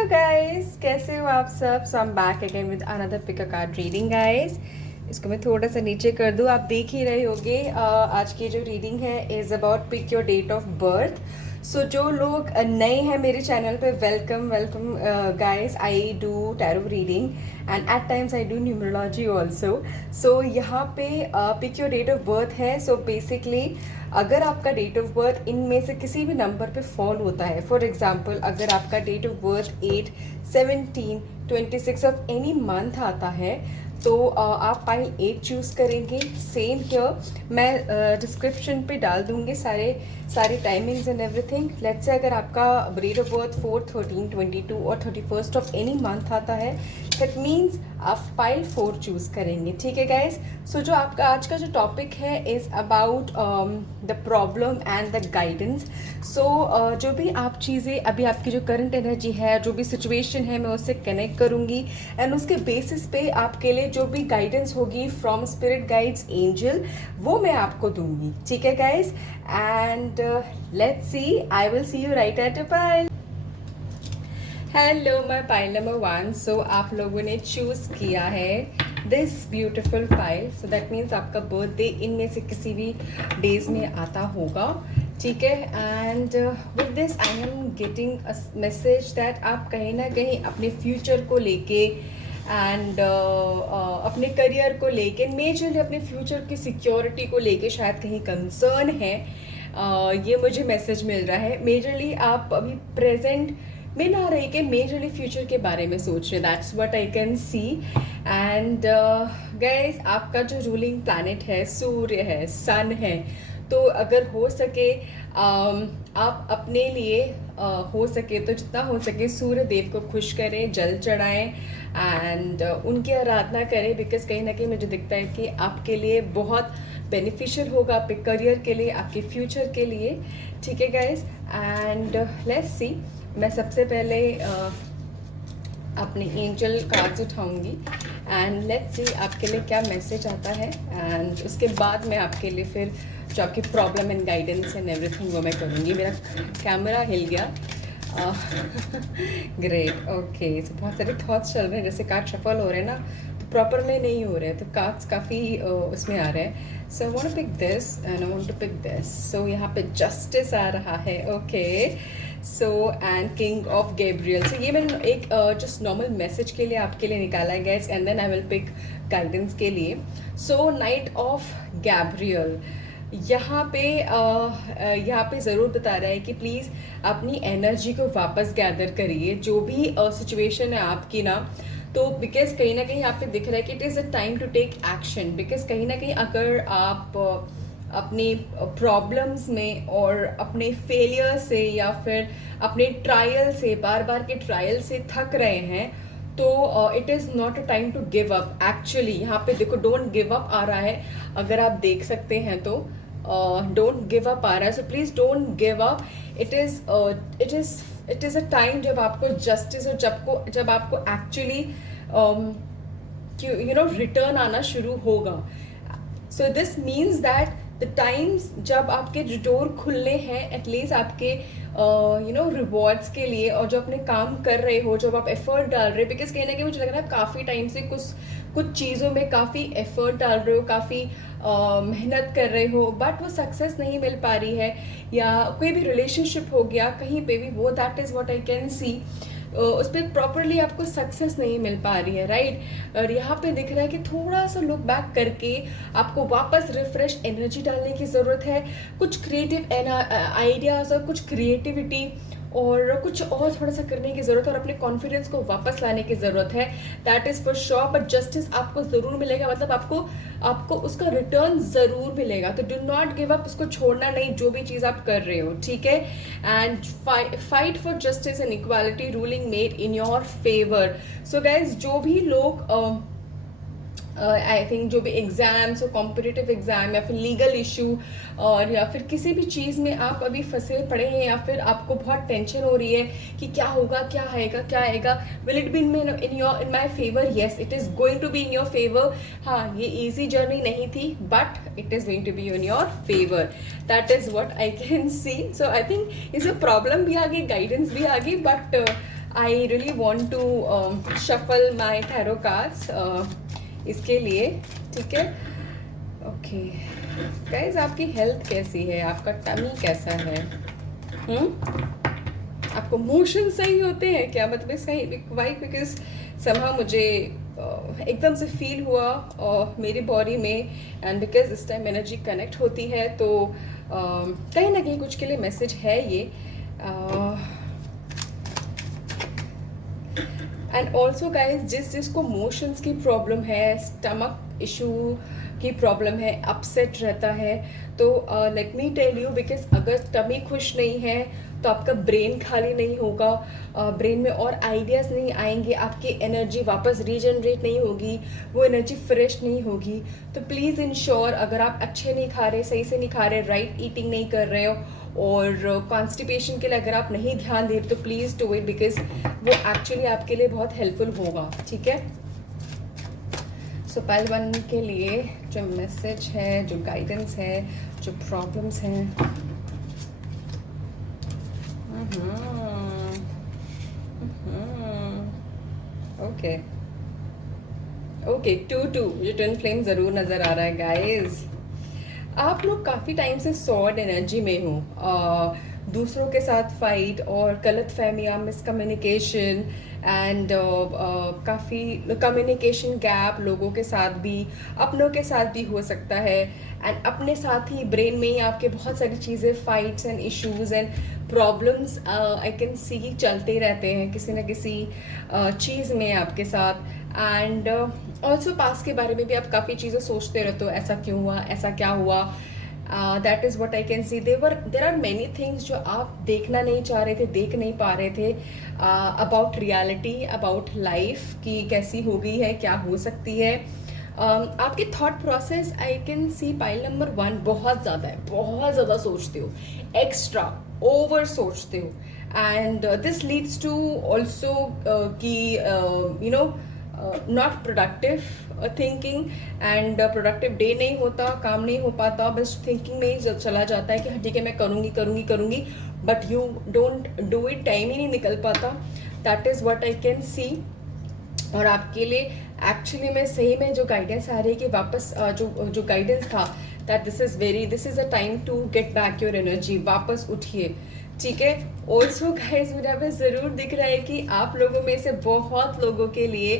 Hello guys, कैसे हो आप सब? So I am back again with another pick a card reading guys. इसको मैं थोड़ा सा नीचे कर दूँ, आप देख ही रहे होंगे। आज की जो रीडिंग है is about pick your date of birth. So जो लोग नए हैं मेरे चैनल पे, welcome welcome guys. I do tarot reading and at times I do numerology also. So यहाँ पे pick your date of birth है। सो बेसिकली अगर आपका डेट ऑफ बर्थ इनमें से किसी भी नंबर पे फॉल होता है, फॉर एग्जांपल अगर आपका date of birth 8, 17, 26 of any month आता है तो आप पाइल 8 चूज़ करेंगे। सेम हियर, मैं डिस्क्रिप्शन पे डाल दूंगी सारे timings and everything. Let's say अगर आपका डेट ऑफ बर्थ 4, 13, 22 और 31st ऑफ एनी मंथ आता है, दैट मीन्स आप पाइल 4 चूज़ करेंगे। ठीक है गाइज। सो जो आपका आज का जो टॉपिक है is about the problem and the guidance. So जो भी आप चीज़ें अभी आपकी जो करंट एनर्जी है, जो भी सिचुएशन है, मैं उससे कनेक्ट करूँगी एंड उसके बेसिस पे आपके लिए जो भी गाइडेंस होगी फ्रॉम स्पिरिट गाइड्स एंजल, वो मैं आपको दूंगी। ठीक है guys, and let's C, I will C you right at a pile. Hello my pile number 1। सो आप लोगों ने चूज़ किया है this beautiful pile. So that means आपका बर्थडे इनमें से किसी भी डेज में आता होगा। ठीक है, and with this I am getting a message that आप कहीं ना कहीं अपने फ्यूचर को लेके एंड अपने करियर को लेके, मेजरली अपने फ्यूचर की सिक्योरिटी को लेके शायद कहीं कंसर्न है। ये मुझे मैसेज मिल रहा है। मेजरली आप अभी प्रेजेंट में ना रही के मेजरली फ्यूचर के बारे में सोच रहे, that's what I can C. And guys, आपका जो रूलिंग प्लैनेट है सूर्य है, सन है। तो अगर हो सके आप अपने लिए हो सके तो जितना हो सके सूर्य देव को खुश करें, जल चढ़ाएं एंड उनकी आराधना करें, बिकॉज कहीं ना कहीं मुझे दिखता है कि आपके लिए बहुत बेनिफिशियल होगा, आपके करियर के लिए, आपके फ्यूचर के लिए। ठीक है गाइस, एंड लेट्स सी। मैं सबसे पहले अपने एंजल कार्ड्स उठाऊंगी एंड लेट्स सी आपके लिए क्या मैसेज आता है, एंड उसके बाद मैं आपके लिए फिर जो आपकी problem and guidance and everything वो मैं करूँगी। मेरा कैमरा हिल गया। Great, okay. सो बहुत सारे थॉट्स चल रहे हैं, जैसे कार्ड शफल हो रहे हैं ना, तो प्रॉपर में नहीं हो रहे हैं, तो कार्ड्स काफ़ी उसमें आ रहे हैं। So I want to pick this and I want to pick this. So यहाँ पे जस्टिस आ रहा है, okay. So and king of Gabriel. So ये मैंने एक जस्ट नॉर्मल मैसेज के लिए आपके लिए निकाला है गैस, and then I will pick guidance के लिए। सो नाइट ऑफ गैब्रियल यहाँ पे ज़रूर बता रहा है कि प्लीज़ अपनी एनर्जी को वापस गैदर करिए, जो भी सिचुएशन है आपकी ना। तो बिकॉज कहीं ना कहीं यहाँ पे दिख रहा है कि it is a time to take action, because कहीं ना कहीं अगर आप अपने प्रॉब्लम्स में और अपने फेलियर से या फिर अपने ट्रायल से, बार बार के ट्रायल से थक रहे हैं, तो it is not a time to give up. Actually यहाँ पे देखो, डोंट गिव अप आ रहा है, अगर आप देख सकते हैं तो डोंट गिव अप आ रहा है। So please don't give up. It is a time जब आपको जस्टिस और जब आपको एक्चुअली रिटर्न आना शुरू होगा। So this means that the times जब आपके डोर खुलने हैं एटलीस्ट आपके रिवॉर्ड्स के लिए, और जो अपने काम कर रहे हो, जब आप एफर्ट डाल रहे हो, बिकॉज कहीं ना कहीं मुझे लग रहा है आप काफ़ी टाइम से कुछ चीज़ों में काफ़ी एफर्ट डाल रहे हो, काफ़ी मेहनत कर रहे हो, बट वो सक्सेस नहीं मिल पा रही है, या कोई भी रिलेशनशिप हो गया कहीं पे भी, वो that is what I can सी। उस पर प्रॉपरली आपको सक्सेस नहीं मिल पा रही है, राइट। और यहाँ पे दिख रहा है कि थोड़ा सा लुक बैक करके आपको वापस रिफ्रेश एनर्जी डालने की ज़रूरत है, कुछ क्रिएटिव आइडियाज़ और कुछ क्रिएटिविटी और कुछ और थोड़ा सा करने की ज़रूरत है, और अपने कॉन्फिडेंस को वापस लाने की ज़रूरत है। That is for sure. But justice आपको ज़रूर मिलेगा, मतलब आपको उसका रिटर्न ज़रूर मिलेगा। तो डू नॉट गिव अप, उसको छोड़ना नहीं, जो भी चीज़ आप कर रहे हो, ठीक है। And fight for justice and equality ruling made in your favour. So guys, जो भी लोग आई थिंक जो भी एग्ज़ाम्स और कॉम्पिटिटिव एग्ज़ाम या फिर लीगल इशू और या फिर किसी भी चीज़ में आप अभी फंसे पड़े हैं, या फिर आपको बहुत टेंशन हो रही है कि क्या होगा, क्या आएगा, will it be in my favour? Yes, it is going to be in your favour. हाँ, ये ईजी जर्नी नहीं थी, but it is going to be in your favour. That is what I can see. So I think इसमें problem भी आ गई, guidance भी आ गई, but I really want to shuffle my tarot cards इसके लिए, ठीक है। ओके गाइज, आपकी हेल्थ कैसी है, आपका टमी कैसा है, आपको मोशन सही होते हैं क्या, मतलब सही वाई, बिकॉज समहा मुझे एकदम से फील हुआ मेरी बॉडी में, एंड बिकॉज इस टाइम एनर्जी कनेक्ट होती है तो कहीं ना कहीं कुछ के लिए मैसेज है ये। एंड ऑल्सो गाइज, जिसको मोशंस की प्रॉब्लम है, स्टमक इशू की प्रॉब्लम है, अपसेट रहता है, तो let me tell you, because अगर टमी खुश नहीं है तो आपका ब्रेन खाली नहीं होगा, ब्रेन में और आइडियाज़ नहीं आएंगे, आपकी एनर्जी वापस रीजनरेट नहीं होगी, वो एनर्जी फ्रेश नहीं होगी। तो प्लीज़ इंश्योर, अगर आप अच्छे नहीं खा रहे, सही से नहीं खा रहे, राइट ईटिंग नहीं कर रहे हो, और कॉन्स्टिपेशन के लिए अगर आप नहीं ध्यान दे रहे, तो प्लीज़ डू इट, बिकॉज वो एक्चुअली आपके लिए बहुत हेल्पफुल होगा, ठीक है। सो पाइल 1 के लिए जो मैसेज है, जो गाइडेंस है, जो प्रॉब्लम्स हैं, ओके ओके, 2-2 ये ट्विन फ्लेम ज़रूर नज़र आ रहा है गाइज। आप लोग काफ़ी टाइम से सॉर्ड एनर्जी में हो, दूसरों के साथ फाइट और गलत फहमियाँ, मिसकम्युनिकेशन एंड काफ़ी कम्युनिकेशन गैप लोगों के साथ भी, अपनों के साथ भी हो सकता है, एंड अपने साथ ही ब्रेन में ही आपके बहुत सारी चीज़ें, fights and issues and problems I can सी चलते रहते हैं किसी न किसी चीज़ में आपके साथ। एंड ऑल्सो पास्ट के बारे में भी आप काफ़ी चीज़ें सोचते रहते हो, ऐसा क्यों हुआ, ऐसा क्या हुआ। That is what I can see. There are many things जो आप देखना नहीं चाह रहे थे, देख नहीं पा रहे थे, अबाउट रियलिटी, अबाउट लाइफ की कैसी हो गई है, क्या हो सकती है। आपकी thought process I can see pile number 1 बहुत ज़्यादा है, बहुत ज़्यादा सोचते हो, एक्स्ट्रा ओवर सोचते हो, and this leads to also कि you know not productive thinking, and productive day नहीं होता, काम नहीं हो पाता, बस थिंकिंग में ही चला जाता है कि हाँ ठीक है मैं करूँगी करूँगी करूँगी, but you don't do it, time ही नहीं निकल पाता। That is what I can see. और आपके लिए एक्चुअली में सही में जो गाइडेंस आ रही है कि वापस जो गाइडेंस था, that this is a time to get back your energy, वापस उठिए, ठीक है। ऑल्सो गाइस, मुझे पे ज़रूर दिख रहा है कि आप लोगों में से बहुत लोगों के लिए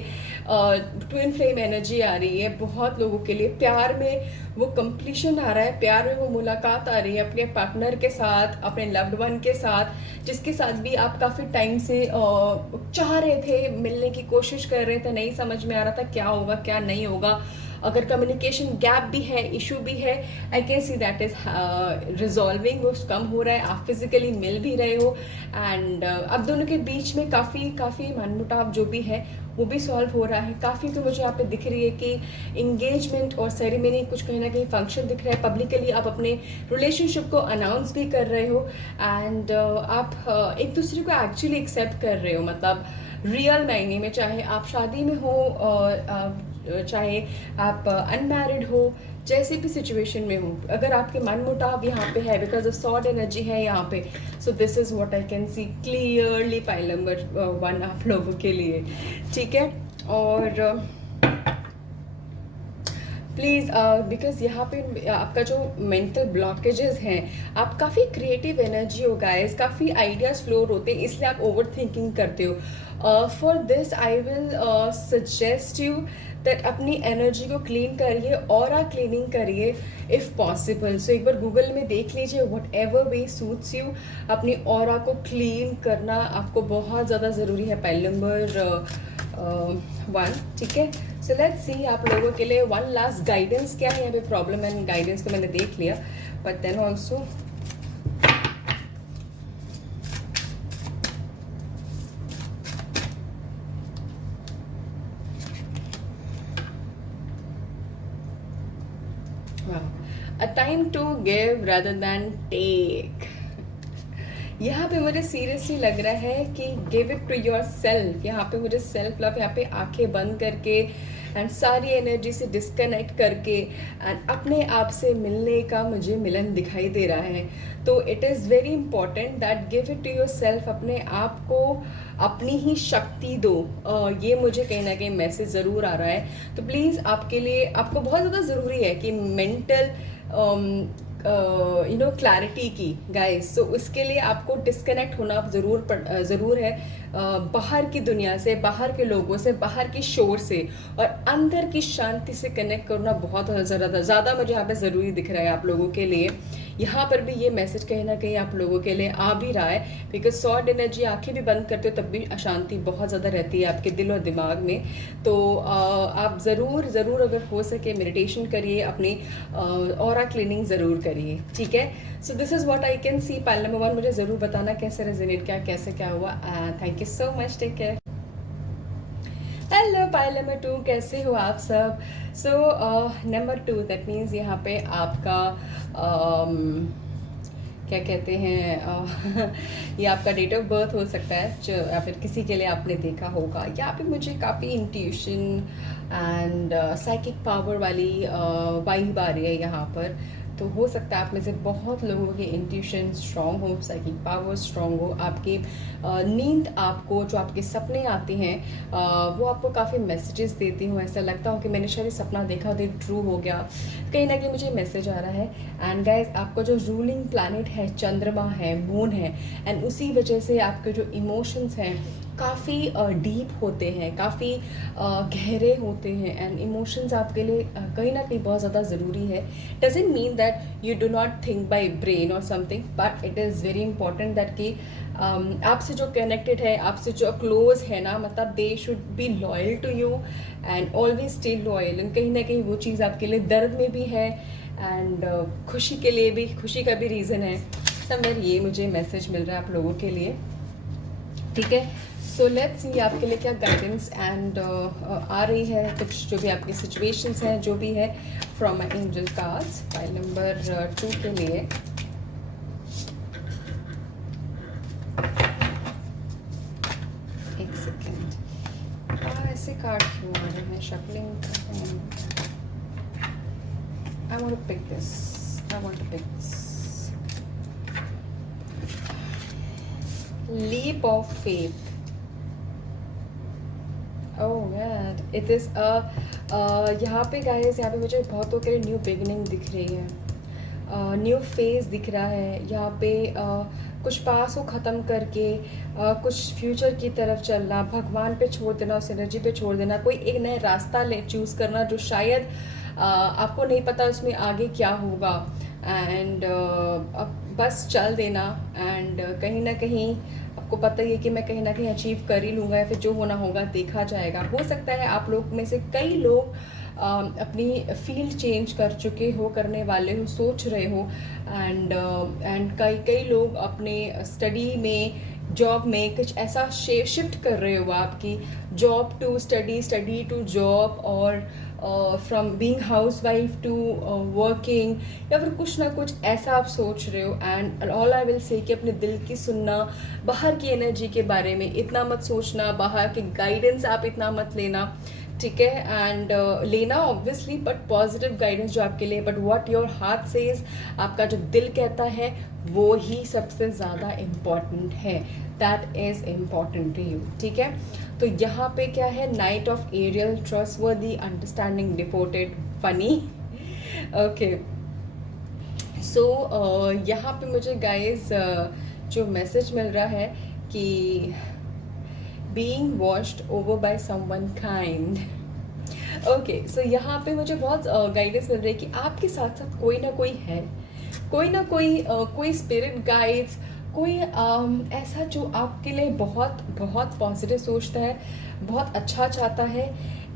ट्विन फ्लेम एनर्जी आ रही है, बहुत लोगों के लिए प्यार में वो कंप्लीशन आ रहा है, प्यार में वो मुलाकात आ रही है अपने पार्टनर के साथ, अपने लव्ड वन के साथ, जिसके साथ भी आप काफ़ी टाइम से चाह रहे थे, मिलने की कोशिश कर रहे थे, नहीं समझ में आ रहा था क्या होगा क्या नहीं होगा। अगर कम्युनिकेशन गैप भी है, इशू भी है, आई can see that is resolving, वो कम हो रहा है, आप फिजिकली मिल भी रहे हो, एंड अब दोनों के बीच में काफ़ी मनमुटाव जो भी है वो भी सॉल्व हो रहा है काफ़ी। तो मुझे यहाँ पे दिख रही है कि इंगेजमेंट और सेरेमनी, कुछ कहीं ना कहीं फंक्शन दिख रहा है, पब्लिकली आप अपने रिलेशनशिप को अनाउंस भी कर रहे हो, एंड आप एक दूसरे को एक्चुअली एक्सेप्ट कर रहे हो, मतलब रियल मायने में, चाहे आप शादी में हो चाहे आप अनमैरिड हो, जैसे भी सिचुएशन में हो, अगर आपके मन मुटाव यहाँ पे है बिकॉज ऑफ सॉर्ड एनर्जी है यहाँ पे, so this is what I can see clearly pile number 1 आप लोगों के लिए, ठीक है। और प्लीज़ बिकॉज यहाँ पे आपका जो मेंटल ब्लॉकेजेस हैं, आप काफ़ी क्रिएटिव एनर्जी हो गाइस, काफ़ी आइडियाज़ फ्लोर होते हैं, इसलिए आप ओवर थिंकिंग करते हो। For this I will suggest you that अपनी एनर्जी को क्लीन करिए, ऑरा क्लीनिंग करिए इफ़ पॉसिबल। सो एक बार गूगल में देख लीजिए, what ever way suits you, अपनी ऑरा को क्लीन करना आपको बहुत ज़्यादा ज़रूरी है, पाइल नंबर 1, ठीक है। सो लेट्स सी आप लोगों के लिए वन लास्ट गाइडेंस क्या है। यहाँ पे प्रॉब्लम एंड गाइडेंस तो मैंने देख लिया, but then also a time to give rather than take. यहाँ पे मुझे सीरियसली लग रहा है कि give it to yourself. यहाँ पे मुझे सेल्फ लव, यहाँ पे आंखें बंद करके एंड सारी एनर्जी से डिस्कनेक्ट करके एंड अपने आप से मिलने का मुझे मिलन दिखाई दे रहा है। तो it is very important that give it to yourself, अपने आप को अपनी ही शक्ति दो। ये मुझे कहीं ना कहीं मैसेज ज़रूर आ रहा है। तो प्लीज़ आपके लिए, आपको बहुत ज़्यादा ज़रूरी है कि मेंटल क्लैरिटी की गाइस। सो उसके लिए आपको डिस्कनेक्ट होना ज़रूर है बाहर की दुनिया से, बाहर के लोगों से, बाहर की शोर से, और अंदर की शांति से कनेक्ट करना बहुत ज़्यादा मुझे यहाँ पे ज़रूरी दिख रहा है आप लोगों के लिए। यहाँ पर भी ये मैसेज कहीं ना कहीं आप लोगों के लिए आ भी रहा है, बिकॉज सॉर्ड एनर्जी, आंखें भी बंद करते हो तब भी अशांति बहुत ज़्यादा रहती है आपके दिल और दिमाग में। तो आप ज़रूर अगर हो सके मेडिटेशन करिए, अपनी ऑरा क्लीनिंग ज़रूर करिए, ठीक है। So this is what I can see. Pile number 1 मुझे ज़रूर बताना कैसे रेजोनेट किया, कैसे क्या हुआ। Thank you so much, take care. Hello pile number 2, कैसे हो आप सब। सो नंबर 2 दैट मीन्स यहाँ पे आपका क्या कहते हैं ये आपका डेट ऑफ बर्थ हो सकता है, या फिर किसी के लिए आपने देखा होगा। यहाँ पे मुझे काफ़ी इंट्यूशन एंड साइकिक पावर वाली वाइब आ रही है यहाँ पर। तो हो सकता है आप में से बहुत लोगों की इंट्यूशन स्ट्रॉन्ग हो, साइकिक पावर स्ट्रॉन्ग हो, आपकी नींद, आपको जो आपके सपने आते हैं वो आपको काफ़ी मैसेजेस देती हूँ। ऐसा लगता हो कि मैंने शायद सपना देखा तो ट्रू हो गया, कहीं ना कहीं मुझे मैसेज आ रहा है। एंड गाइज, आपका जो रूलिंग प्लैनेट है चंद्रमा है, मून है, एंड उसी वजह से आपके जो इमोशंस हैं काफ़ी डीप होते हैं, काफ़ी गहरे होते हैं। एंड इमोशंस आपके लिए कहीं ना कहीं बहुत ज़्यादा ज़रूरी है। Doesn't mean that you do not think by brain और something, but it is very important that कि आपसे जो कनेक्टेड है, आपसे जो क्लोज है ना, मतलब they should be loyal to you and always stay loyal. And कहीं ना कहीं वो चीज़ आपके लिए दर्द में भी है एंड खुशी के लिए भी, खुशी का भी रीज़न है। समवेयर ये मुझे मैसेज मिल रहा है आप लोगों के लिए, ठीक है। सो लेट्स सी आपके लिए क्या गाइडेंस एंड आ रही है, कुछ जो भी आपकी सिचुएशंस हैं, जो भी है, from my angel cards file number 2 के लिए। एक सेकेंड, ऐसे कार्ड क्यों आ रहे हैं, shuffling. I want to pick this, I want to pick this. Leap of faith. Oh God, it is यहाँ पे गाइस, यहाँ पे मुझे बहुतों के लिए न्यू बिगिनिंग दिख रही है, न्यू फेज दिख रहा है। यहाँ पे कुछ पास को ख़त्म करके कुछ फ्यूचर की तरफ चलना, भगवान पे छोड़ देना, उस एनर्जी पे छोड़ देना, कोई एक नया रास्ता ले चूज़ करना जो शायद आपको नहीं पता उसमें आगे क्या होगा। एंड अब बस चल देना एंड कहीं ना कहीं आपको पता ही है कि मैं कहीं ना कहीं अचीव कर ही लूँगा, या फिर जो होना होगा देखा जाएगा। हो सकता है आप लोग में से कई लोग अपनी फील्ड चेंज कर चुके हो, करने वाले हो, सोच रहे हो। एंड कई लोग अपने स्टडी में, जॉब में कुछ ऐसा शिफ्ट कर रहे हो, आपकी job to study, study to job, और from being housewife to working, या फिर कुछ ना कुछ ऐसा आप सोच रहे हो। And all I will say कि अपने दिल की सुनना, बाहर की एनर्जी के बारे में इतना मत सोचना, बाहर के गाइडेंस आप इतना मत लेना, ठीक है। एंड लेना ऑब्वियसली, बट पॉजिटिव गाइडेंस जो आपके लिए, but what your heart says, आपका जो दिल कहता है वो ही सबसे ज़्यादा इम्पॉर्टेंट है, that is important to you, ठीक है। तो यहाँ पे क्या है, knight of Ariel, trustworthy, understanding, devoted, funny, okay. So यहाँ पे मुझे गाइज जो मैसेज मिल रहा है कि being washed over by someone kind. Okay, so यहाँ पे मुझे बहुत गाइडेंस मिल रही है कि आपके साथ साथ कोई ना कोई है, कोई स्पिरिट गाइड्स, कोई ऐसा जो आपके लिए बहुत बहुत पॉजिटिव सोचता है, बहुत अच्छा चाहता है।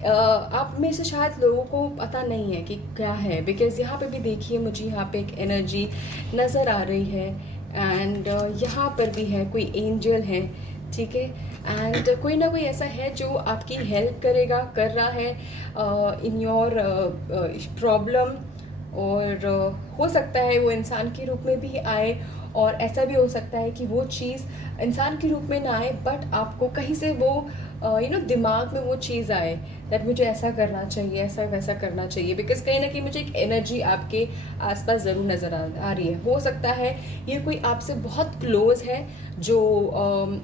आप में से शायद लोगों को पता नहीं है कि क्या है, बिकॉज यहाँ पे भी देखिए मुझे यहाँ पे एक एनर्जी नज़र आ रही है। एंड यहाँ पर भी है, कोई एंजल है, ठीक है। एंड कोई ना कोई ऐसा है जो आपकी हेल्प करेगा, कर रहा है इन योर प्रॉब्लम, और हो सकता है वो इंसान के रूप में भी आए, और ऐसा भी हो सकता है कि वो चीज़ इंसान के रूप में ना आए, बट आपको कहीं से वो दिमाग में वो चीज़ आए दैट मुझे ऐसा करना चाहिए, ऐसा वैसा करना चाहिए, बिकॉज कहीं ना कहीं मुझे एक एनर्जी आपके आसपास ज़रूर नज़र आ रही है। हो सकता है ये कोई आपसे बहुत क्लोज है जो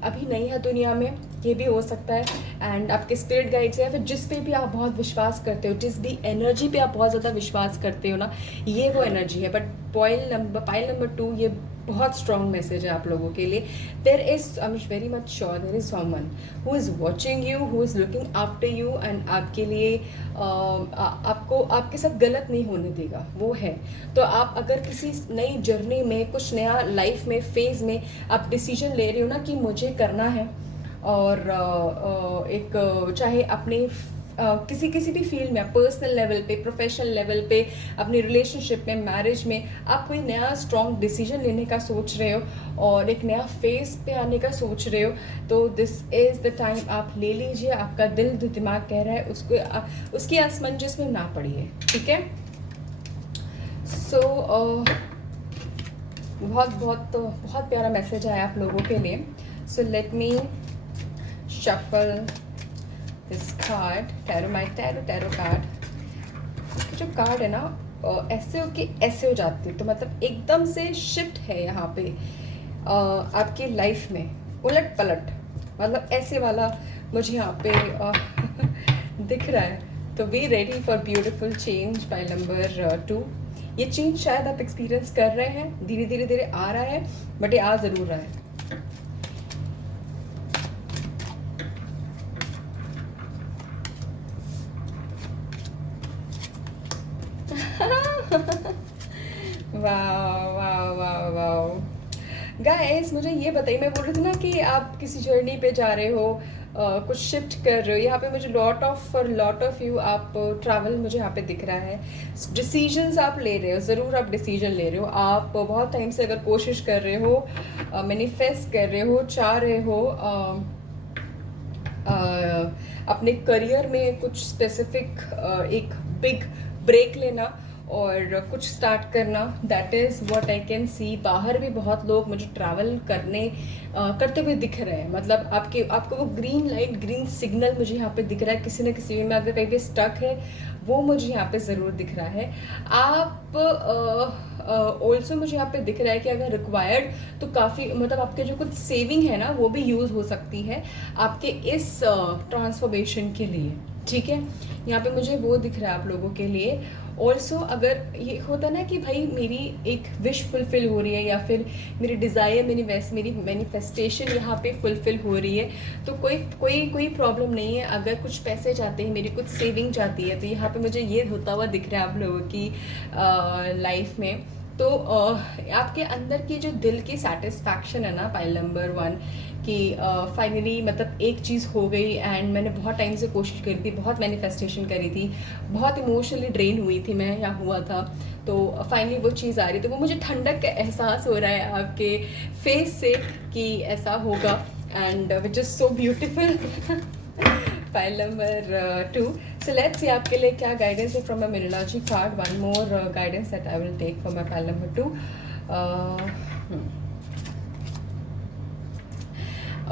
अभी नहीं है दुनिया में, ये भी हो सकता है। एंड आपके स्पिरिट गाइड्स है, या फिर जिस पे भी आप बहुत विश्वास करते हो, जिस भी एनर्जी पे आप बहुत ज़्यादा विश्वास करते हो ना, ये वो एनर्जी है। बट पाइल नंबर 2 ये बहुत स्ट्रॉन्ग मैसेज है आप लोगों के लिए। There is I am very much sure there is someone who is watching you, who is looking after you, and आपके लिए आपको आपके साथ गलत नहीं होने देगा, वो है। तो आप अगर किसी नई जर्नी में, कुछ नया लाइफ में, फेज़ में आप डिसीजन ले रहे हो ना कि मुझे करना है, और एक चाहे अपने किसी किसी भी फील्ड में, पर्सनल लेवल पे, प्रोफेशनल लेवल पे, अपनी रिलेशनशिप में, मैरिज में आप कोई नया स्ट्रॉन्ग डिसीजन लेने का सोच रहे हो और एक नया फेस पे आने का सोच रहे हो, तो दिस इज़ द टाइम आप ले लीजिए। आपका दिल जो दिमाग कह रहा है उसको उसकी असमंजस में ना पड़िए, ठीक है। सो बहुत बहुत बहुत प्यारा मैसेज आया आप लोगों के लिए। सो let me shuffle this card, tarot card. जो कार्ड है ना ऐसे होके ऐसे हो जाती है, तो मतलब एकदम से शिफ्ट है यहाँ पे आपकी लाइफ में, उलट पलट, मतलब ऐसे वाला मुझे यहाँ पे दिख रहा है। तो be ready for beautiful change by number 2। ये चेंज शायद आप एक्सपीरियंस कर रहे हैं, धीरे धीरे धीरे आ रहा है, बट ये आ ज़रूर रहा है। वाह वाह वाह वाह गाइस, मुझे ये बताइए, मैं बोल रही थी ना कि आप किसी जर्नी पे जा रहे हो, कुछ शिफ्ट कर रहे हो। यहाँ पे मुझे लॉट ऑफ यू आप ट्रैवल मुझे यहाँ पे दिख रहा है। डिसीजंस आप ले रहे हो, ज़रूर आप डिसीजन ले रहे हो। आप बहुत टाइम से अगर कोशिश कर रहे हो, मैनिफेस्ट कर रहे हो, चाह रहे हो अपने करियर में कुछ स्पेसिफिक एक बिग ब्रेक लेना और कुछ स्टार्ट करना, that is what I can सी। बाहर भी बहुत लोग मुझे ट्रैवल करते हुए दिख रहे हैं, मतलब आपको वो ग्रीन लाइट, ग्रीन सिग्नल मुझे यहाँ पे दिख रहा है। किसी न किसी वे में अगर कहीं पे स्टक है, वो मुझे यहाँ पे ज़रूर दिख रहा है। आप ऑल्सो मुझे यहाँ पे दिख रहा है कि अगर रिक्वायर्ड तो काफ़ी, मतलब आपके जो कुछ सेविंग है ना, वो भी यूज़ हो सकती है आपके इस ट्रांसफॉर्मेशन के लिए, ठीक है। यहाँ पे मुझे वो दिख रहा है आप लोगों के लिए। ऑल्सो अगर ये होता ना कि भाई मेरी एक विश फुलफ़िल हो रही है, या फिर मेरी डिज़ायर, मेरी मैनिफेस्टेशन यहाँ पे फुलफ़िल हो रही है, तो कोई प्रॉब्लम नहीं है। अगर कुछ पैसे चाहते हैं, मेरी कुछ सेविंग चाहती है, तो यहाँ पे मुझे ये होता हुआ दिख रहा है आप लोगों की लाइफ में। तो आपके अंदर की जो दिल की सेटिस्फैक्शन है ना, पाइल नंबर 1 कि फाइनली मतलब एक चीज़ हो गई, एंड मैंने बहुत टाइम से कोशिश करी थी, बहुत मैनिफेस्टेशन करी थी, बहुत इमोशनली ड्रेन हुई थी मैं, या हुआ था, तो फाइनली वो चीज़ आ रही। तो वो मुझे ठंडक का एहसास हो रहा है आपके फेस से कि ऐसा होगा, and which is so beautiful. File number 2। So let's see आपके लिए क्या गाइडेंस है from my numerology card. One more guidance that I will take from my file number 2।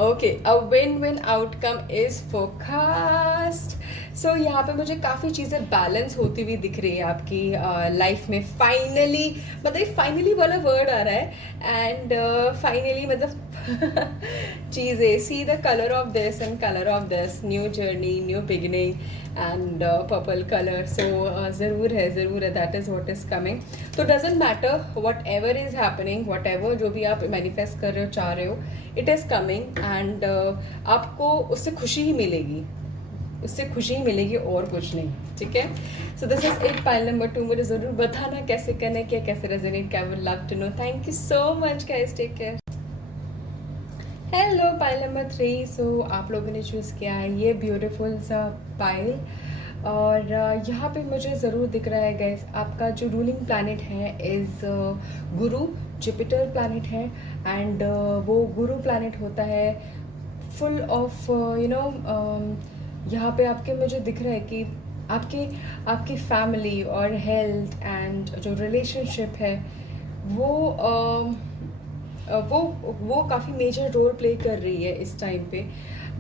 Okay, a win win outcome is forecast. So यहाँ पे मुझे काफ़ी चीज़ें balance होती हुई दिख रही है आपकी लाइफ में। फाइनली, मतलब फाइनली वाला वर्ड आ रहा है, एंड फाइनली मतलब चीज़ें, see the colour of this and colour of this, new journey, new beginning, and purple colour. So ज़रूर है that is what is coming. तो doesn't matter whatever is happening, whatever जो भी आप manifest कर रहे हो, चाह रहे हो, इट इज़ कमिंग, एंड आपको उससे खुशी ही मिलेगी, उससे खुशी ही मिलेगी और कुछ नहीं, ठीक है। So this is it pile number 2। मुझे ज़रूर बताना कैसे कनेक्ट किया, कैसे रेजोनेट किया, I would love to know. Thank you so much guys, take care. Hello pile number 3। So आप लोगों ने चूज़ किया है ये ब्यूटीफुल सा पाइल, और यहाँ पे मुझे ज़रूर दिख रहा है गैस, आपका जो रूलिंग प्लैनेट है इज़ गुरु, जुपिटर प्लैनेट है, एंड वो गुरु प्लैनेट होता है फुल ऑफ यहाँ पे आपके मुझे दिख रहा है कि आपके आपकी फैमिली और हेल्थ एंड जो रिलेशनशिप है वो वो काफ़ी मेजर रोल प्ले कर रही है इस टाइम पे.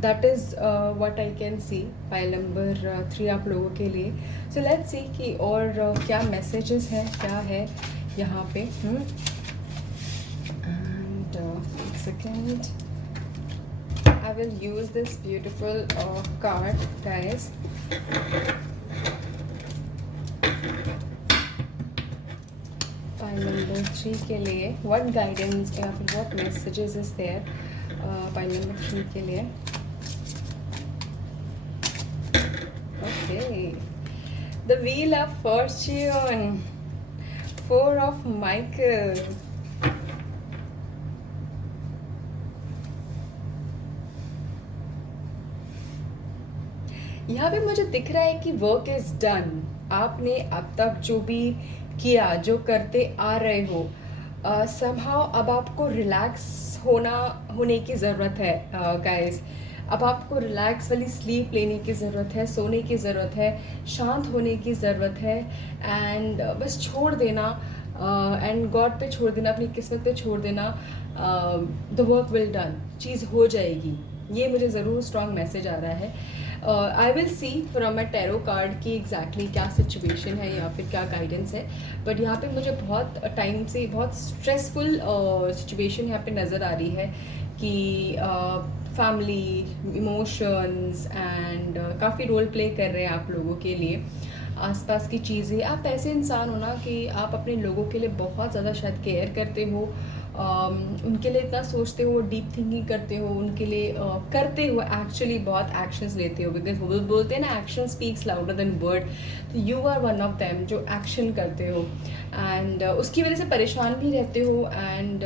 That is what I can C file number 3 आप लोगों के लिए. सो लेट्स सी कि और क्या मैसेजेस हैं, क्या है यहाँ पे. एंड एक second, I will use this beautiful card, guys. Pile number 3 के लिए what guidance या फिर what messages is there pile number 3 के लिए. Okay, the Wheel of Fortune, 4 of Michael. यहाँ पे मुझे दिख रहा है कि वर्क इज़ डन. आपने अब तक जो भी किया, जो करते आ रहे हो, समहाउ अब आपको रिलैक्स होने की ज़रूरत है गाइस. अब आपको रिलैक्स वाली स्लीप लेने की ज़रूरत है, सोने की ज़रूरत है, शांत होने की ज़रूरत है. एंड बस छोड़ देना एंड गॉड पे छोड़ देना, अपनी किस्मत पे छोड़ देना. द वर्क विल डन, चीज़ हो जाएगी. ये मुझे ज़रूर स्ट्रॉन्ग मैसेज आ रहा है. आई will C from my tarot card की एग्जैक्टली क्या सिचुएशन है या फिर क्या गाइडेंस है. बट यहाँ पे मुझे बहुत टाइम से बहुत स्ट्रेसफुल सिचुएशन यहाँ पे नज़र आ रही है कि फैमिली, इमोशंस एंड काफ़ी रोल प्ले कर रहे हैं आप लोगों के लिए. आसपास की चीज़ें, आप ऐसे इंसान हो ना कि आप अपने लोगों के लिए बहुत ज़्यादा शायद केयर करते हो, उनके लिए इतना सोचते हो, डीप थिंकिंग करते हो, उनके लिए करते हो, एक्चुअली बहुत एक्शंस लेते हो. बिकॉज वो बोलते हैं ना, action speaks louder than word. तो you are one of them जो एक्शन करते हो एंड उसकी वजह से परेशान भी रहते हो. एंड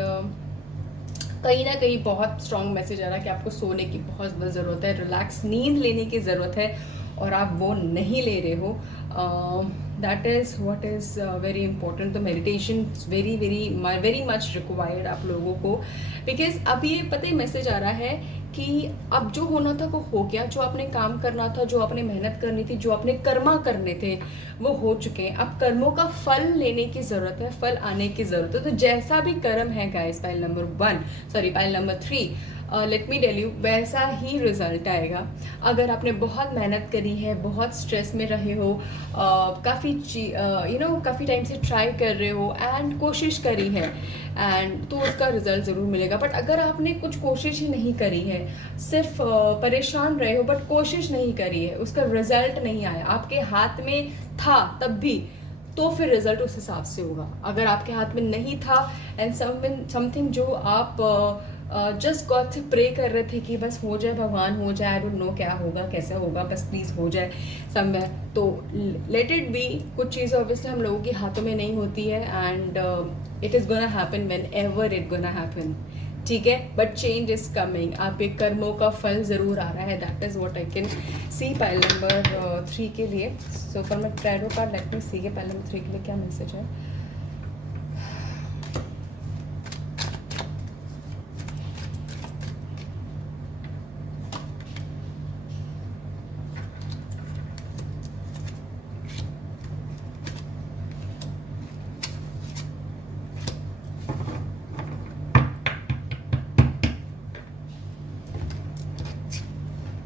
कहीं ना कहीं बहुत स्ट्रॉन्ग मैसेज आ रहा है कि आपको सोने की बहुत ज़्यादा ज़रूरत है, रिलैक्स नींद लेने की ज़रूरत है और आप वो नहीं ले रहे हो. That is what is very important. तो meditation very very very much required आप लोगों को. बिकॉज अब ये पता ही मैसेज आ रहा है कि अब जो होना था वो हो गया, जो आपने काम करना था, जो आपने मेहनत करनी थी, जो आपने कर्मा करने थे वो हो चुके हैं. अब कर्मों का फल लेने की ज़रूरत है, फल आने की ज़रूरत है. तो जैसा भी कर्म है guys, pile number 3, let me tell you, वैसा ही रिजल्ट आएगा. अगर आपने बहुत मेहनत करी है, बहुत स्ट्रेस में रहे हो, काफ़ी टाइम से ट्राई कर रहे हो एंड कोशिश करी है एंड तो उसका रिजल्ट ज़रूर मिलेगा. बट अगर आपने कुछ कोशिश ही नहीं करी है, सिर्फ परेशान रहे हो बट कोशिश नहीं करी है, उसका रिजल्ट नहीं आया, आपके हाथ में था तब भी, तो फिर रिजल्ट उस हिसाब से होगा. अगर आपके हाथ में नहीं था एंड समथिंग जो आप जस्ट गॉड से प्रे कर रहे थे कि बस हो जाए, भगवान हो जाए, आई डोंट नो क्या होगा, कैसे होगा, बस प्लीज़ हो जाए समवेयर, तो लेट इट बी. कुछ चीज़ें ऑब्वियसली हम लोगों के हाथों में नहीं होती है and it is gonna happen when ever it gonna happen. ठीक है, बट चेंज इज़ कमिंग. आपके कर्मों का फल ज़रूर आ रहा है. That is what I can see pile number 3 के लिए. So for my tarot card, let me see के पाइल नंबर 3 के लिए क्या मैसेज है.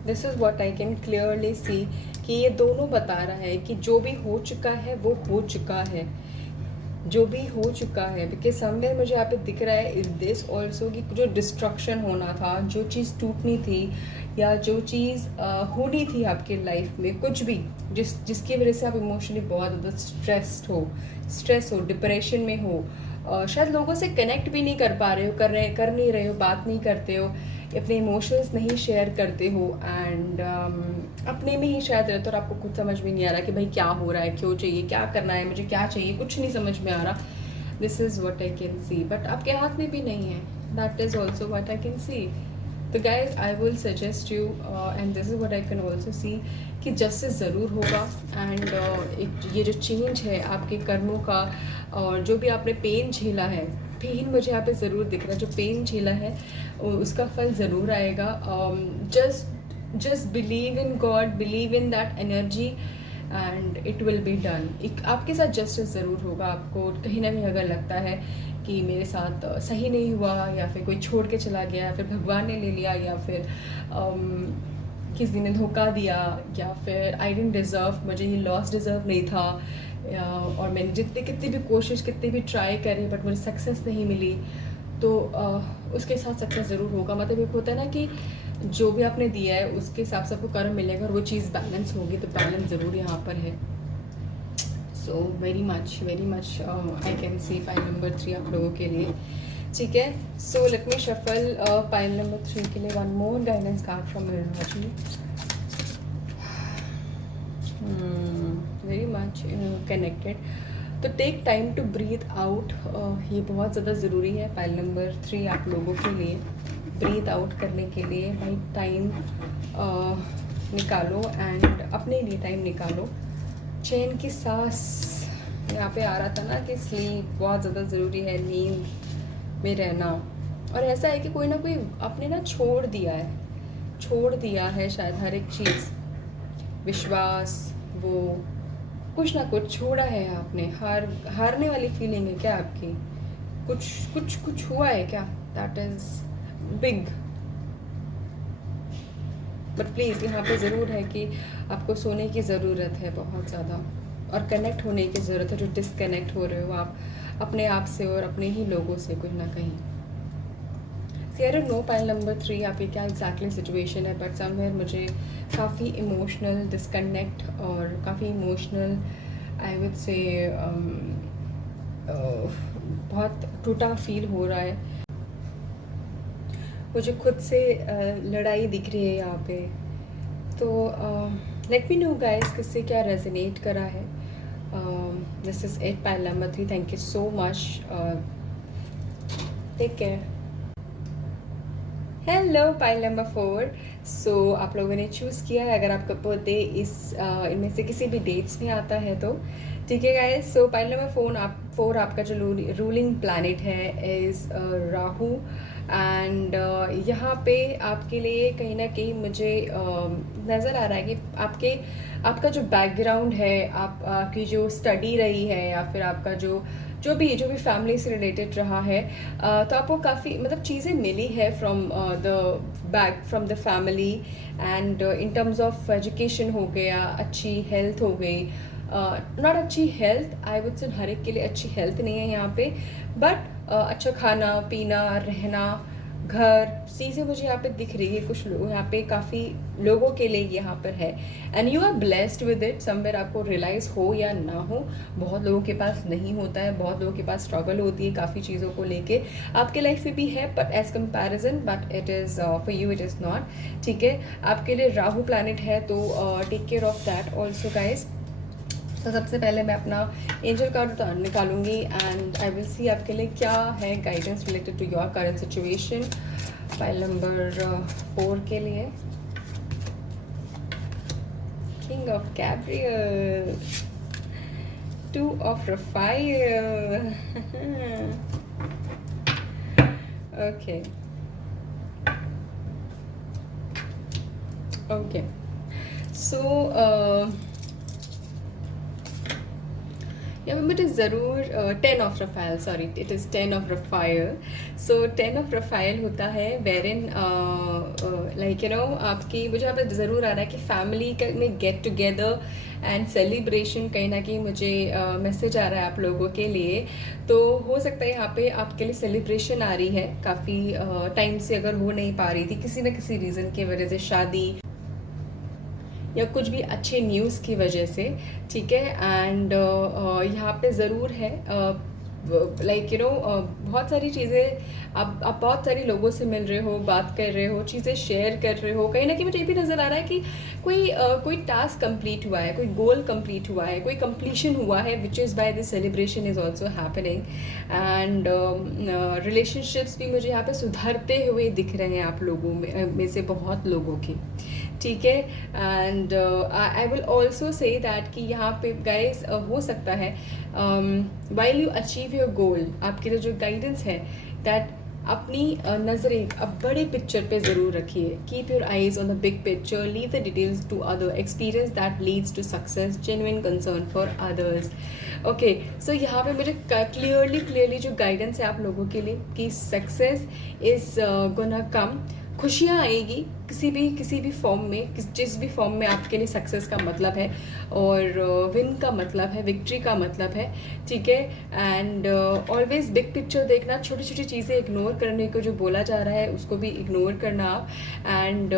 This is what I can clearly see कि ये दोनों बता रहा है कि जो भी हो चुका है वो हो चुका है, जो भी हो चुका है. बिकॉज समवेयर मुझे यहाँ पे दिख रहा है इज दिस ऑल्सो कि जो डिस्ट्रक्शन होना था, जो चीज़ टूटनी थी या जो चीज़ होनी थी आपकी लाइफ में, कुछ भी जिसकी वजह से आप इमोशनली बहुत ज़्यादा स्ट्रेस हो, डिप्रेशन में हो, शायद लोगों से कनेक्ट भी नहीं कर पा रहे हो, कर नहीं रहे हो, बात नहीं करते हो, अपने इमोशंस नहीं शेयर करते हो एंड अपने में ही शायद रहते हो और आपको खुद समझ में नहीं आ रहा कि भाई क्या हो रहा है, क्यों चाहिए, क्या करना है, मुझे क्या चाहिए, कुछ नहीं समझ में आ रहा. This is what I can see. But आपके हाथ में भी नहीं है. That is also what I can see. तो guys I will suggest you and this is what I can also see कि जस्टिस ज़रूर होगा एंड एक ये जो चेंज है आपके कर्मों का और जो भी आपने पेन झेला है, पेन मुझे यहाँ पे ज़रूर दिख रहा है, जो पेन झेला है उसका फल ज़रूर आएगा. Just believe in God, believe in that energy and it will be done. एक आपके साथ जस्टिस ज़रूर होगा। आपको कहीं ना कहीं अगर लगता है कि मेरे साथ सही नहीं हुआ, या फिर कोई छोड़ के चला गया, या फिर भगवान ने ले लिया, या फिर किसी ने धोखा दिया, या फिर आई डेंट डिज़र्व, मुझे ये लॉस डिज़र्व नहीं था, और मैंने कितनी भी कोशिश, कितनी भी ट्राई करी, बट मुझे सक्सेस नहीं मिली, तो उसके साथ सक्सेस ज़रूर होगा। मतलब एक होता है ना कि जो भी आपने दिया है उसके हिसाब से आपको कर्म मिलेगा, और वो चीज़ बैलेंस होगी, तो बैलेंस ज़रूर यहाँ पर है। So very much I can see pile number 3 आप लोगों के लिए, ठीक है। So let me shuffle pile number 3 के लिए one more guidance card from numerology. Very much connected, तो take time to breathe out. ये बहुत ज़्यादा ज़रूरी है पाइल नंबर 3 आप लोगों के लिए। ब्रीथ आउट करने के लिए भाई टाइम निकालो, एंड अपने लिए टाइम निकालो। चैन की सांस यहाँ पे आ रहा था ना कि स्लीप बहुत ज़्यादा ज़रूरी है, नींद में रहना। और ऐसा है कि कोई ना कोई आपने ना छोड़ दिया है शायद हर एक चीज़, विश्वास, वो कुछ ना कुछ छोड़ा है आपने। हारने वाली फीलिंग है क्या आपकी? कुछ हुआ है क्या? That is big. But please यहाँ पे ज़रूर है कि आपको सोने की ज़रूरत है बहुत ज़्यादा, और कनेक्ट होने की ज़रूरत है। जो डिसकनेक्ट हो रहे हो आप अपने आप से और अपने ही लोगों से कहीं ना कहीं। I don't know pile number 3 आपकी क्या एग्जैक्टली सिचुएशन है, बट समवेयर मुझे काफ़ी इमोशनल डिसकनेक्ट और काफ़ी इमोशनल आई वुड से बहुत टूटा फील हो रहा है। मुझे खुद से लड़ाई दिख रही है यहाँ पे। तो लेट मी नो गाइस किससे क्या रेजोनेट करा है। This is it pile number 3। Thank you so much, take care. Hello pile number 4। So आप लोगों ने चूज़ किया है, अगर आपका बर्थडे इनमें से किसी भी डेट्स में आता है तो ठीक है गाइस। सो पाइल नंबर 4 आपका जो रूलिंग प्लैनेट है इज़ राहु, एंड यहाँ पे आपके लिए कहीं ना कहीं मुझे नज़र आ रहा है कि आपका जो बैकग्राउंड है, आपकी जो स्टडी रही है, या फिर आपका जो भी फैमिली से रिलेटेड रहा है, तो आपको काफ़ी मतलब चीज़ें मिली है from the family, and in terms of education हो गया, अच्छी हेल्थ हो गई। नॉट अच्छी हेल्थ, आई वुड से हर एक के लिए अच्छी हेल्थ नहीं है यहाँ पे, बट अच्छा खाना पीना, रहना, घर, चीज़ें मुझे यहाँ पे दिख रही है। कुछ लोग यहाँ पे काफ़ी लोगों के लिए यहाँ पर है, and you are blessed with it. Somewhere आपको रियलाइज़ हो या ना हो, बहुत लोगों के पास नहीं होता है, बहुत लोगों के पास स्ट्रगल होती है काफ़ी चीज़ों को लेके। आपके लाइफ में भी है, but as comparison, but it is for you it is not, ठीक है। आपके लिए राहु प्लैनेट है, तो take care of that also guys. तो सबसे पहले मैं अपना एंजल कार्ड निकालूंगी, एंड आई विल सी आपके लिए क्या है guidance related to your current situation. File number 4 के लिए king of Gabriel, 2 of Raphael, okay okay. So यहाँ पे मुझे ज़रूर 10 ऑफ रफाइल, सॉरी इट इज़ 10 ऑफ रफाइल। सो 10 ऑफ रफाइल होता है where in like you know आपकी, मुझे यहाँ पे ज़रूर आ रहा है कि फैमिली का में गेट टुगेदर एंड सेलिब्रेशन, कहीं ना कहीं मुझे मैसेज आ रहा है आप लोगों के लिए। तो हो सकता है यहाँ पे आपके लिए सेलिब्रेशन आ रही है, काफ़ी टाइम से अगर हो नहीं पा रही थी किसी न किसी रीज़न की वजह से, शादी या कुछ भी अच्छे न्यूज़ की वजह से, ठीक है। एंड यहाँ पे ज़रूर है लाइक यू नो बहुत सारी चीज़ें आप बहुत सारे लोगों से मिल रहे हो, बात कर रहे हो, चीज़ें शेयर कर रहे हो। कहीं ना कहीं मुझे ये भी नज़र आ रहा है कि कोई टास्क कंप्लीट हुआ है, कोई गोल कंप्लीट हुआ है, कोई कंप्लीशन हुआ है, which is by this celebration is also happening. And relationships भी मुझे यहाँ पे सुधरते हुए दिख रहे हैं आप लोगों में से बहुत लोगों की, ठीक है। And I will also say that कि यहाँ पे गाइस हो सकता है while you achieve your goal, आपके लिए जो गाइडेंस है दैट अपनी नज़रें अब बड़े पिक्चर पे ज़रूर रखिए. Keep your eyes on the big picture, leave the details to other, experience that leads to success, genuine concern for others. Okay, so यहाँ पे मुझे क्लियरली जो गाइडेंस है आप लोगों के लिए कि सक्सेस इज़ गोना कम. खुशियाँ आएगी किसी भी फॉर्म में, जिस भी फॉर्म में आपके लिए सक्सेस का मतलब है और विन का मतलब है, विक्ट्री का मतलब है. ठीक है. एंड ऑलवेज बिग पिक्चर देखना, छोटी छोटी चीज़ें इग्नोर करने को जो बोला जा रहा है उसको भी इग्नोर करना आप. एंड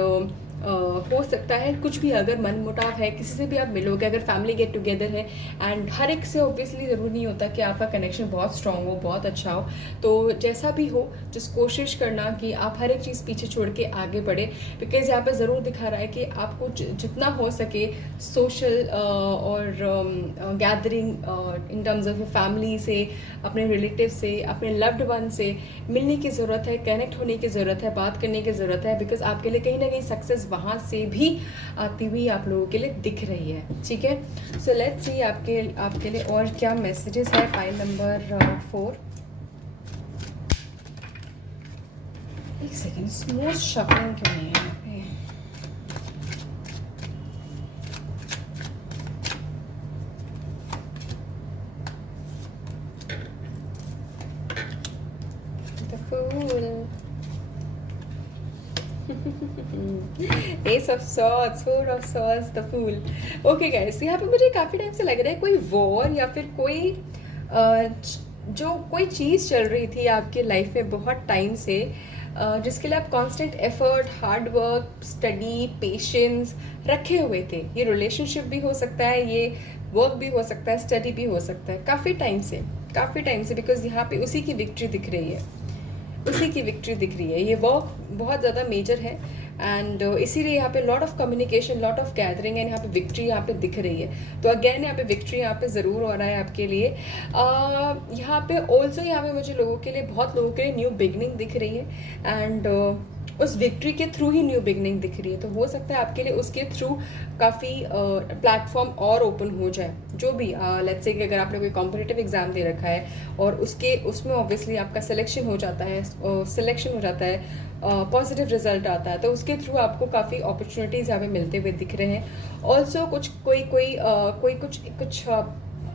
हो सकता है कुछ भी अगर मन मुटाव है, किसी से भी आप मिलोगे, अगर फैमिली गेट टुगेदर है, एंड हर एक से ऑब्वियसली ज़रूरी नहीं होता कि आपका कनेक्शन बहुत स्ट्रांग हो, बहुत अच्छा हो. तो जैसा भी हो, जिस कोशिश करना कि आप हर एक चीज़ पीछे छोड़ के आगे बढ़े. बिकॉज यहाँ पे ज़रूर दिखा रहा है कि आपको जितना हो सके सोशल और gathering in terms of family से, अपने रिलेटिव से, अपने लव्ड वन से मिलने की ज़रूरत है, कनेक्ट होने की ज़रूरत है, बात करने की ज़रूरत है. बिकॉज आपके लिए कहीं ना कहीं सक्सेस वहाँ से भी आती हुई आप लोगों के लिए दिख रही है. ठीक है. सो लेट्स सी आपके लिए और क्या मैसेजेस है. Pile number 4. एक सेकेंड, स्मूथ शफलिंग क्यों नहीं है यहाँ पे. The fool. Ace of Swords, Four of Swords, the Fool. Okay guys, यहाँ पे मुझे काफ़ी टाइम से लग रहा है कोई वॉर या फिर कोई जो कोई चीज़ चल रही थी आपकी लाइफ में बहुत टाइम से, जिसके लिए आप constant effort, hard work, study, patience रखे हुए थे. ये रिलेशनशिप भी हो सकता है, ये वर्क भी हो सकता है, स्टडी भी हो सकता है. काफ़ी टाइम से बिकॉज यहाँ पे उसी की विक्ट्री दिख रही है. ये वर्क बहुत ज़्यादा मेजर है एंड इसीलिए यहाँ पे lot of communication, lot of gathering and यहाँ पे विक्ट्री यहाँ पे दिख रही है. तो अगेन यहाँ पे विक्ट्री यहाँ पे ज़रूर हो रहा है आपके लिए. यहाँ पे ऑल्सो यहाँ पे मुझे बहुत लोगों के लिए न्यू बिगनिंग दिख रही है एंड उस विक्ट्री के थ्रू ही न्यू बिगनिंग दिख रही है. तो हो सकता है आपके लिए उसके थ्रू काफ़ी प्लेटफॉर्म और ओपन हो जाए. जो भी लेट्स से कि अगर आपने कोई कॉम्पिटिटिव एग्ज़ाम दे रखा है और उसमें ऑब्वियसली आपका सिलेक्शन हो जाता है, पॉजिटिव रिजल्ट आता है, तो उसके थ्रू आपको काफ़ी अपॉर्चुनिटीज़ यहाँ पे मिलते हुए दिख रहे हैं. ऑल्सो कुछ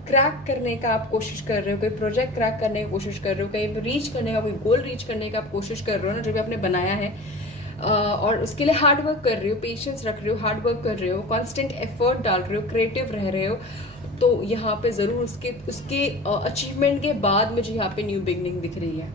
क्रैक करने का आप कोशिश कर रहे हो, कोई प्रोजेक्ट क्रैक करने की कोशिश कर रहे हो, कहीं रीच करने का, कोई गोल रीच करने का आप कोशिश कर रहे हो ना, जो भी आपने बनाया है, और उसके लिए हार्ड वर्क कर रहे हो, पेशेंस रख रहे हो, हार्ड वर्क कर रहे हो, कांस्टेंट एफर्ट डाल रहे हो, क्रिएटिव रह रहे हो. तो यहाँ पे ज़रूर उसके अचीवमेंट के बाद मुझे यहाँ पे न्यू बिगनिंग दिख रही है.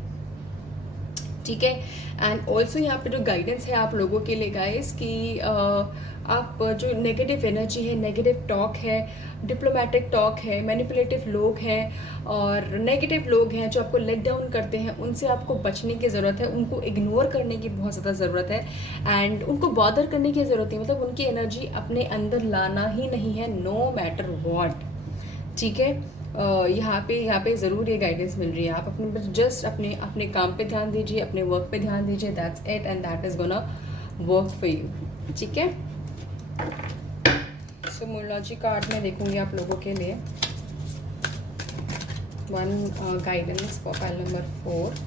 ठीक है. एंड ऑल्सो यहाँ पे जो गाइडेंस है आप लोगों के लिए गाइस कि आप जो नेगेटिव एनर्जी है, नेगेटिव टॉक है, डिप्लोमेटिक टॉक है, मैनिपुलेटिव लोग हैं और नेगेटिव लोग हैं जो आपको लेट डाउन करते हैं, उनसे आपको बचने की ज़रूरत है. उनको इग्नोर करने की बहुत ज़्यादा ज़रूरत है एंड उनको बॉदर करने की ज़रूरत है. मतलब उनकी एनर्जी अपने अंदर लाना ही नहीं है, नो मैटर वॉट. ठीक है. यहाँ पे ज़रूर ये गाइडेंस मिल रही है. आप अपने काम पे ध्यान दीजिए, अपने वर्क पे ध्यान दीजिए. That's it and that is gonna work for you. ठीक है. सो मोलॉजी कार्ड में देखूंगी आप लोगों के लिए one guidance for file number 4.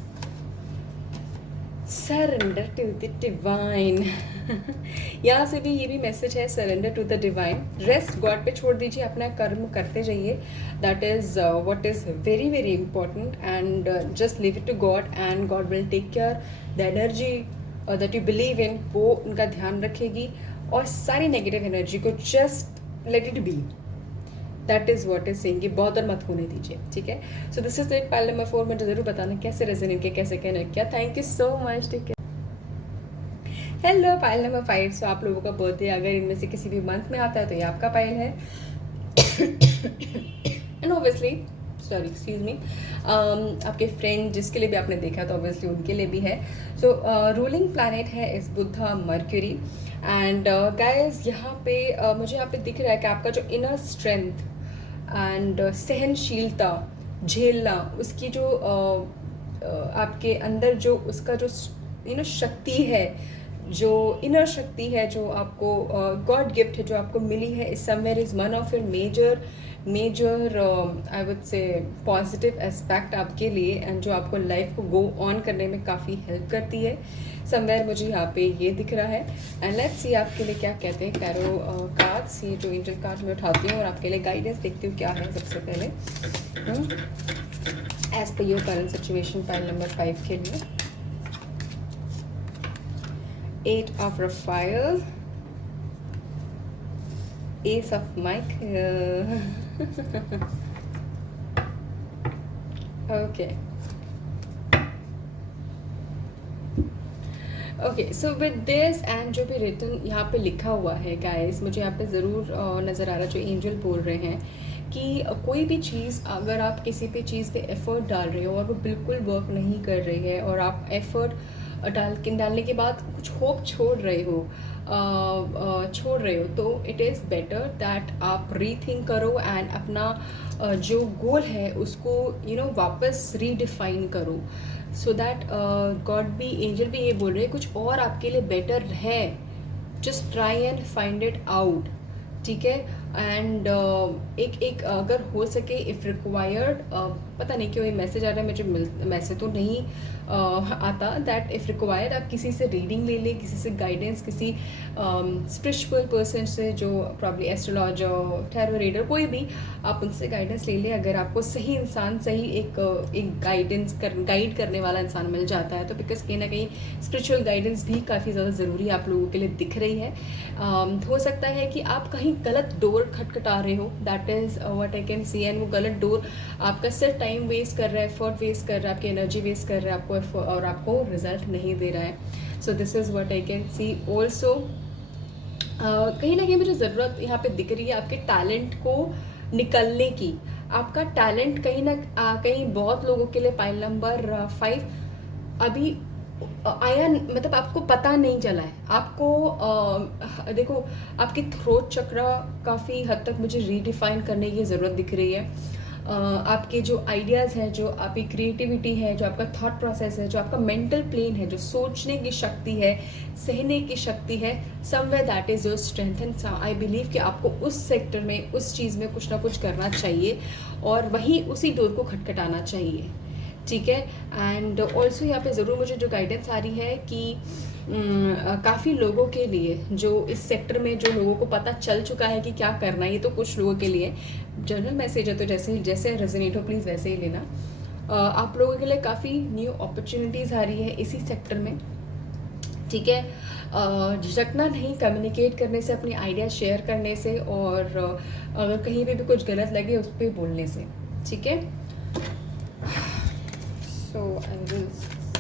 Surrender to the divine. यहाँ से भी ये भी मैसेज है, surrender to the divine. Rest God पे छोड़ दीजिए, अपना कर्म करते जाइए. That is what is very very important and just leave it to God and God will take care. The energy that you believe in, वो उनका ध्यान रखेगी और सारी नेगेटिव एनर्जी को just let it be. That is what is saying. Bother मत होने दीजिए. ठीक है. So this is it. Pile number 4 मुझे ज़रूर बताना कैसे रेजोनेट किया, कैसे कनेक्ट किया. Thank you so much. ठीक है. हेलो. Pile number 5. सो आप लोगों का बर्थडे अगर इनमें से किसी भी मंथ में आता है तो ये आपका पाइल है. And obviously sorry excuse me, आपके फ्रेंड जिसके लिए भी आपने देखा तो ऑब्वियसली उनके लिए भी है. सो रूलिंग प्लैनेट है इस बुधा मर्क्यूरी. एंड गाइज यहाँ पे मुझे यहाँ पे दिख रहा है कि आपका जो इनर स्ट्रेंथ एंड सहनशीलता, झेलना, उसकी जो आपके अंदर जो उसका जो शक्ति है, जो इनर शक्ति है जो आपको गॉड गिफ्ट है जो आपको मिली है, इस somewhere is one of your major I would say positive aspect आपके लिए, एंड जो आपको लाइफ को गो ऑन करने में काफ़ी हेल्प करती है। समवेयर मुझे यहाँ पे ये दिख रहा है। एंड लेट्स सी आपके लिए क्या कहते हैं टैरो कार्ड्स। ये जो एंजल कार्ड मैं उठाती हूँ और आपके लिए गाइडेंस देखती हूँ क्या है सबसे पहले as per your current situation pile number 5 के लिए। 8 of Raphael, Ace of Michael. Okay. Okay so with this and जो भी रिटन यहाँ पे लिखा हुआ है गाइस, मुझे यहाँ पे ज़रूर नज़र आ रहा है जो एंजल बोल रहे हैं कि कोई भी चीज़ अगर आप किसी पे चीज़ पे एफ़र्ट डाल रहे हो और वो बिल्कुल वर्क नहीं कर रही है और आप एफ़र्ट डालने के बाद कुछ होप छोड़ रहे हो तो इट इज़ बेटर दैट आप रीथिंक करो एंड अपना जो गोल है उसको वापस रीडिफाइन करो, सो दैट गॉड भी एंजल भी ये बोल रहे हैं कुछ और आपके लिए बेटर है। Just try and find it out, ठीक है। एंड एक अगर हो सके इफ़ रिक्वायर्ड, पता नहीं क्यों ये मैसेज आ रहा है मुझे, मैसेज तो नहीं आता दैट इफ़ रिक्वायर्ड आप किसी से रीडिंग ले लें, किसी से गाइडेंस, किसी स्पिरिचुअल पर्सन से जो प्रॉब्ली एस्ट्रोलॉजर, टैरो रीडर, कोई भी आप उनसे गाइडेंस ले लें। अगर आपको सही इंसान, सही एक गाइड करने वाला इंसान मिल जाता है तो बिकॉज कहीं ना कहीं स्पिरिचुअल गाइडेंस भी काफ़ी ज़्यादा ज़रूरी आप लोगों के लिए दिख रही है। हो सकता है कि आप कहीं गलत डोर खटखटा रहे हो, that is what I can C. And वो गलत डोर आपका सिर्फ टाइम वेस्ट कर रहा है, एफर्ट वेस्ट कर रहा है, आपकी एनर्जी वेस्ट कर रहा है आपको, और आपको रिजल्ट नहीं दे रहा है। So this is what I can C also. कहीं ना कहीं मुझे ज़रूरत यहाँ पे दिख रही है आपके टैलेंट को निकलने की। आपका टैलेंट कहीं ना कहीं बहुत लोगों के लिए पाइल नंबर 5 अभी आया, मतलब आपको पता नहीं चला है। आपको देखो आपकी थ्रोट चक्र काफ़ी हद तक मुझे रीडिफाइन करने की ज़रूरत दिख रही है। आपके जो आइडियाज़ हैं, जो आपकी क्रिएटिविटी है, जो आपका थॉट प्रोसेस है, जो आपका मेंटल प्लेन है, जो सोचने की शक्ति है, सहने की शक्ति है, somewhere that is your strength. And I believe कि आपको उस सेक्टर में, उस चीज़ में कुछ ना कुछ करना चाहिए और वहीं उसी डोर को खटखटाना चाहिए, ठीक है। एंड ऑल्सो यहाँ पे ज़रूर मुझे जो गाइडेंस आ रही है कि काफ़ी लोगों के लिए जो इस सेक्टर में, जो लोगों को पता चल चुका है कि क्या करना है, ये तो कुछ लोगों के लिए जनरल मैसेज है तो जैसे रेजोनेट हो प्लीज़ वैसे ही लेना। आप लोगों के लिए काफ़ी न्यू अपॉर्चुनिटीज़ आ रही है इसी सेक्टर में, ठीक है। झिझकना नहीं, कम्युनिकेट करने से, अपनी आइडिया शेयर करने से, और अगर कहीं पे भी कुछ गलत लगे उस पर बोलने से, ठीक है। So I will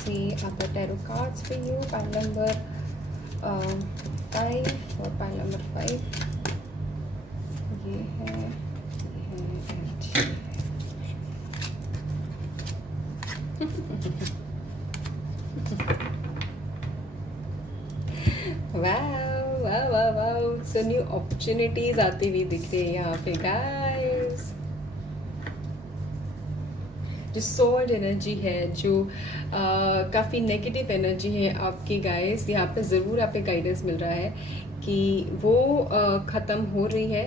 see other tarot cards for you. Pile number 5 और pile number 5 ये है, वाह। So न्यू अपॉर्चुनिटीज आती हुई दिख रही है यहाँ पे गाइस। जो सॉर्ड एनर्जी है, जो काफ़ी नेगेटिव एनर्जी है आपकी गाइस, यहाँ पे ज़रूर आप पे गाइडेंस मिल रहा है कि वो ख़त्म हो रही है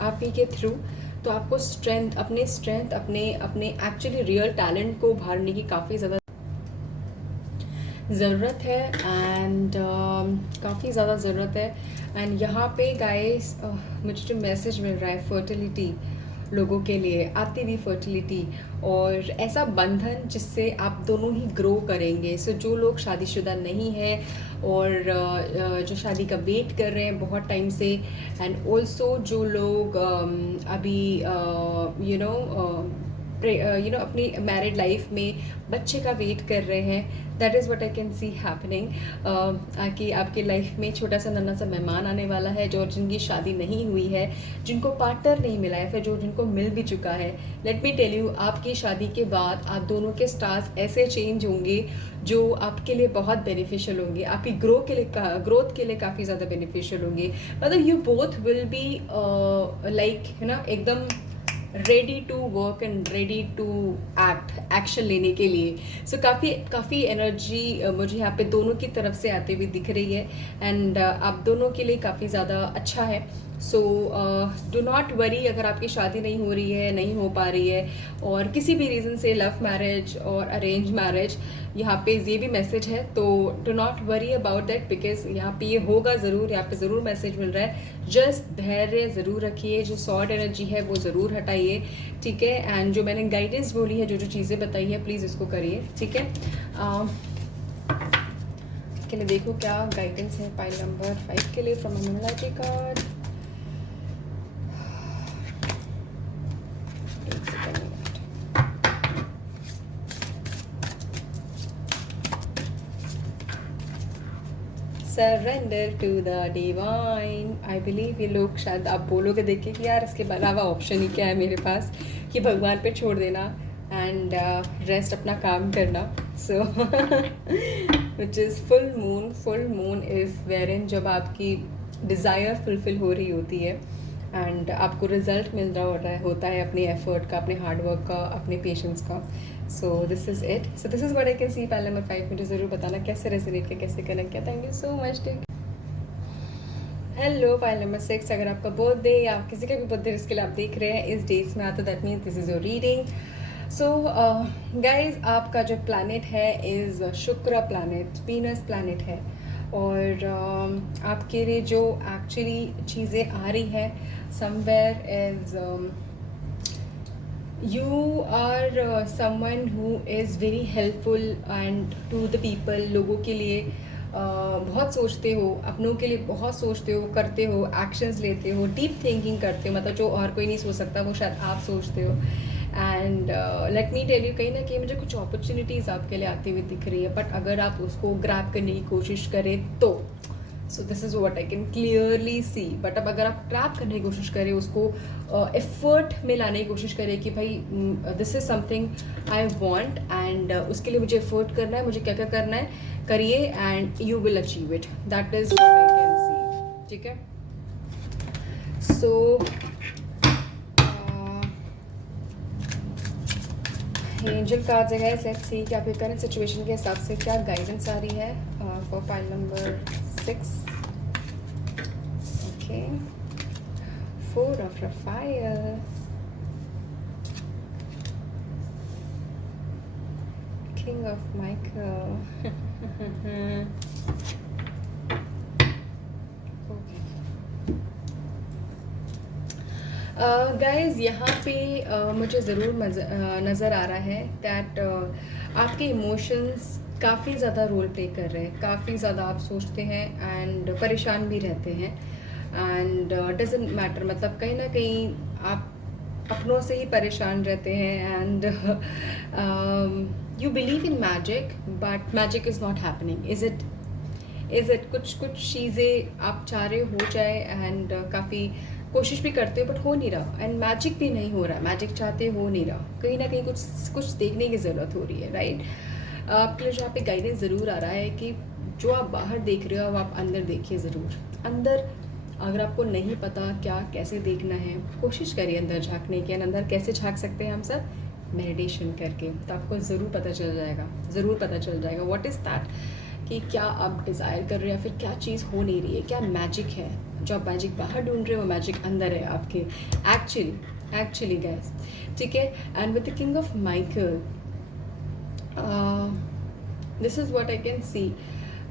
आप ही के थ्रू। तो आपको स्ट्रेंथ, अपने एक्चुअली रियल टैलेंट को उभारने की काफ़ी ज़्यादा ज़रूरत है, एंड काफ़ी ज़्यादा ज़रूरत है। एंड यहाँ पे गाइस मुझे जो मैसेज मिल रहा है, फर्टिलिटी लोगों के लिए, आती हुई फर्टिलिटी और ऐसा बंधन जिससे आप दोनों ही ग्रो करेंगे। सो जो लोग शादीशुदा नहीं है और जो शादी का वेट कर रहे हैं बहुत टाइम से, एंड ऑल्सो जो लोग अभी अपनी मैरिड लाइफ में बच्चे का वेट कर रहे हैं, that is what I can C happening. कि आपकी लाइफ में छोटा सा नन्हा सा मेहमान आने वाला है, जो जिनकी शादी नहीं हुई है, जिनको पार्टनर नहीं मिला है, फिर जो जिनको मिल भी चुका है। लेट मी टेल यू, आपकी शादी के बाद आप दोनों के स्टार्स ऐसे चेंज होंगे जो आपके लिए बहुत बेनिफिशियल होंगे, आपकी ग्रोथ के लिए काफ़ी ज़्यादा बेनिफिशियल होंगे। मतलब you both will be like एकदम ready to work and ready to action लेने के लिए। सो काफ़ी एनर्जी मुझे यहाँ पे दोनों की तरफ से आते हुए दिख रही है, एंड आप दोनों के लिए काफ़ी ज़्यादा अच्छा है। सो डू नॉट वरी अगर आपकी शादी नहीं हो रही है, नहीं हो पा रही है, और किसी भी रीज़न से लव मैरिज और अरेंज मैरिज, यहाँ पे ये भी मैसेज है, तो do not worry about that, because यहाँ पे ये होगा ज़रूर, यहाँ पे ज़रूर मैसेज मिल रहा है। जस्ट धैर्य ज़रूर रखिए, जो सॉर्ट एनर्जी है वो ज़रूर हटाइए, ठीक है। एंड जो मैंने गाइडेंस बोली है, जो जो चीज़ें बताई है, प्लीज़ इसको करिए, ठीक है। के लिए देखो क्या गाइडेंस है पाइल नंबर 5 के लिए from numerology card. Surrender to the divine. I believe ये लोग शायद आप बोलोगे देख के कि यार इसके अलावा ऑप्शन ही क्या है मेरे पास, कि भगवान पे छोड़ देना एंड रेस्ट अपना काम करना। So which is full moon. Full moon is वेरिन जब आपकी डिज़ायर फुलफ़िल हो रही होती है एंड आपको रिजल्ट मिल रहा होता है अपने एफर्ट का, अपने हार्डवर्क का, अपने पेशेंस का। So this is it. So this is what I can सी। पहले नंबर 5 मुझे ज़रूर बताना कैसे रेजोनेट किया, कैसे कनेक्ट किया। Thank you so much. Hello pile number 6, अगर आपका बर्थडे या किसी का भी बर्थडे जिसके लिए आप देख रहे हैं इस डेट्स में आता, that means this is your reading. So guys, आपका जो प्लैनेट है इज़ शुक्र प्लैनेट, वीनस प्लैनेट है, और आपके लिए जो एक्चुअली चीज़ें आ रही हैं somewhere is you are someone who is very helpful and to the people। लोगों के लिए बहुत सोचते हो, अपनों के लिए बहुत सोचते हो, करते हो, एक्शंस लेते हो, डीप थिंकिंग करते हो, मतलब जो और कोई नहीं सोच सकता वो शायद आप सोचते हो। And let me tell you, कहीं ना कहीं मुझे कुछ अपॉर्चुनिटीज़ आपके लिए आती हुई दिख रही है, बट अगर आप उसको ग्रैब करने की कोशिश करें तो so this is what I can clearly C. But अब अगर आप ट्रैप करने की कोशिश करें, उसको एफर्ट में लाने की कोशिश करें कि भाई this is something I want and उसके लिए मुझे एफर्ट करना है, मुझे क्या क्या करना है, करिए and you will achieve it. That is what I can सी, ठीक है। सो एंजल कार्ड्स है गाइस, लेट्स सी कि आपके करंट सिचुएशन के हिसाब से क्या गाइडेंस आ रही है for pile number 6। Okay, 4 of Raphael, King of Michael. Guys यहाँ पे मुझे ज़रूर नज़र आ रहा है दैट आपके इमोशंस काफ़ी ज़्यादा रोल प्ले कर रहे हैं, काफ़ी ज़्यादा आप सोचते हैं एंड परेशान भी रहते हैं एंड डजेंट मैटर, मतलब कहीं ना कहीं आप अपनों से ही परेशान रहते हैं and you believe in magic but magic is not happening. Is it कुछ चीज़ें आप चाह रहे हो जाए एंड काफ़ी कोशिश भी करते हो बट हो नहीं रहा, एंड मैजिक भी नहीं हो रहा, मैजिक चाहते हो नहीं रहा, कहीं ना कहीं कुछ देखने की ज़रूरत हो रही है, राइट। आपके लिए जहाँ पे गाइडेंस ज़रूर आ रहा है कि जो आप बाहर देख रहे हो अब आप अंदर देखिए ज़रूर। अंदर अगर आपको नहीं पता क्या कैसे देखना है, कोशिश करिए अंदर झांकने की। अंदर कैसे झांक सकते हैं हम सब? मेडिटेशन करके, तो आपको ज़रूर पता चल जाएगा, ज़रूर पता चल जाएगा व्हाट इज़ दैट, कि क्या आप डिज़ायर कर रहे हैं या फिर क्या चीज़ हो नहीं रही है, क्या मैजिक है। जो आप मैजिक बाहर ढूंढ रहे हो वो मैजिक अंदर है आपके, एक्चुअली गाइस, ठीक है। And with the king of Michael, this is what I can see.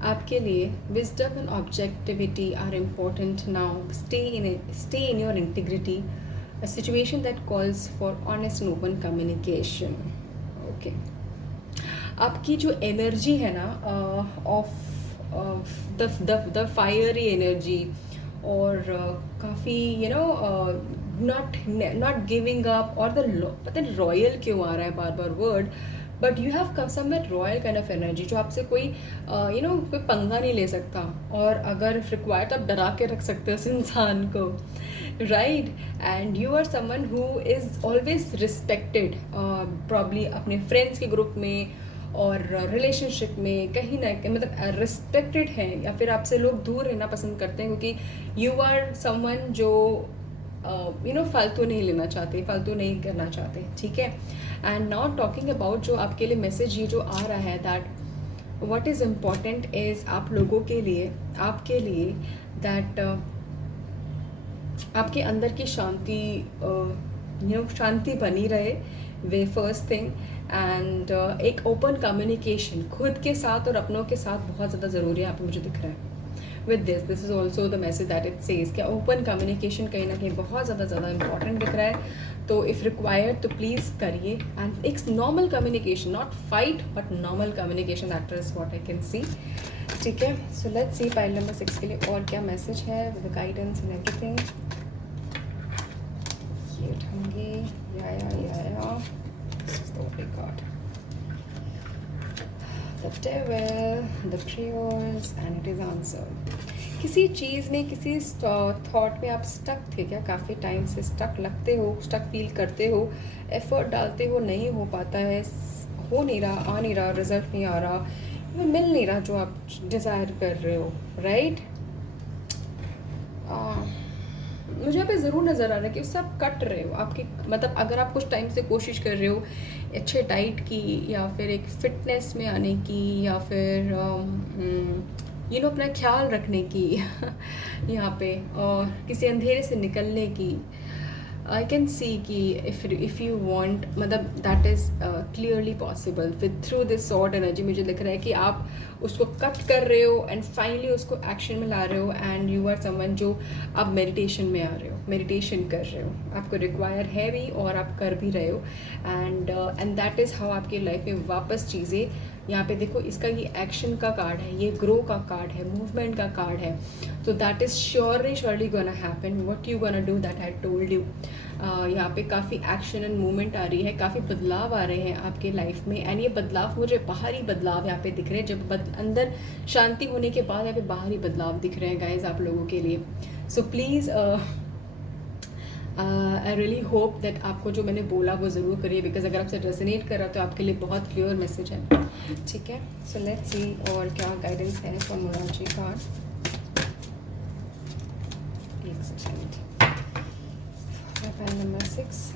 आपके लिए wisdom and objectivity are important now. Stay in your integrity, a situation that calls for honest and open communication. Okay, आपकी जो energy है ना of the fiery energy, और काफ़ी you know not giving up, और पता नहीं रॉयल क्यों आ रहा है बार बार word, but you have come somewhere royal kind of energy, जो आपसे कोई यू नो कोई पंगा नहीं ले सकता, और अगर रिक्वायर्ड तो आप डरा के रख सकते हो उस इंसान को, right. And you are someone who is always respected, probably अपने फ्रेंड्स के ग्रुप में और रिलेशनशिप में कहीं ना कहीं मतलब रिस्पेक्टेड है, या फिर आपसे लोग दूर रहना पसंद करते हैं क्योंकि यू आर समवन जो यू नो फालतू नहीं लेना चाहते, फालतू नहीं करना चाहते, ठीक है। एंड नाउ टॉकिंग अबाउट जो आपके लिए मैसेज ये जो आ रहा है that what is important is आप लोगों के लिए, आपके लिए दैट आपके अंदर की शांति शांति बनी रहे, वे फर्स्ट थिंग। एंड एक ओपन कम्युनिकेशन खुद के साथ और अपनों के साथ बहुत ज़्यादा ज़रूरी है, यहाँ पे मुझे दिख रहा है। With this is also the message that it says क्या ओपन कम्युनिकेशन कहीं ना कहीं बहुत ज़्यादा इंपॉर्टेंट दिख रहा है। तो इफ़ रिक्वायर्ड तो प्लीज़ करिए। एंड एक normal communication, not fight but normal communication, that is what I can सी। ठीक है, so let's C pile number 6 के लिए और क्या मैसेज है विद गाइडेंस एंड एवरीथिंग। ये उठाएंगे या this is the Holi card, the devil, the prayers and it is answered. किसी चीज़ में, किसी थॉट में आप स्टक थे क्या? काफ़ी टाइम से स्टक लगते हो, स्टक फील करते हो, एफर्ट डालते हो, नहीं हो पाता है, हो नहीं रहा, आ नहीं रहा, रिजल्ट नहीं आ रहा, मिल नहीं रहा जो आप डिज़ायर कर रहे हो, राइट? मुझे यहाँ पे ज़रूर नज़र आ रहा है कि उससे आप कट रहे हो। आपकी मतलब अगर आप कुछ टाइम से कोशिश कर रहे हो अच्छे डाइट की, या फिर एक फिटनेस में आने की, या फिर अपना ख्याल रखने की यहाँ पे, और किसी अंधेरे से निकलने की, आई कैन सी कि इफ़ यू वांट, मतलब that is clearly possible with through this sort energy. मुझे दिख रहा है कि आप उसको कट कर रहे हो एंड फाइनली उसको एक्शन में ला रहे हो, एंड यू आर समवन जो आप मेडिटेशन में आ रहे हो, मेडिटेशन कर रहे हो, आपको रिक्वायर है भी और आप कर भी रहे हो। एंड दैट इज़ हाउ आपकी लाइफ में वापस चीज़ें, यहाँ पे देखो इसका ये एक्शन का कार्ड है, ये ग्रो का कार्ड है, मूवमेंट का कार्ड है। तो that is surely gonna happen, what you gonna do, that I told you. यहाँ पे काफ़ी एक्शन एंड मूवमेंट आ रही है, काफ़ी बदलाव आ रहे हैं आपके लाइफ में। एंड ये बदलाव मुझे बाहरी बदलाव यहाँ पे दिख रहे हैं, जब अंदर शांति होने के बाद यहाँ पे बाहरी बदलाव दिख रहे हैं गाइज आप लोगों के लिए। So please I really hope that आपको जो मैंने बोला वो ज़रूर करिए, बिकॉज अगर आपसे रेजोनेट कर रहा तो आपके लिए बहुत क्लियर मैसेज है। ठीक है, सो लेट्स सी और क्या गाइडेंस है फॉर मोराजी कार्ड। एक second, number 6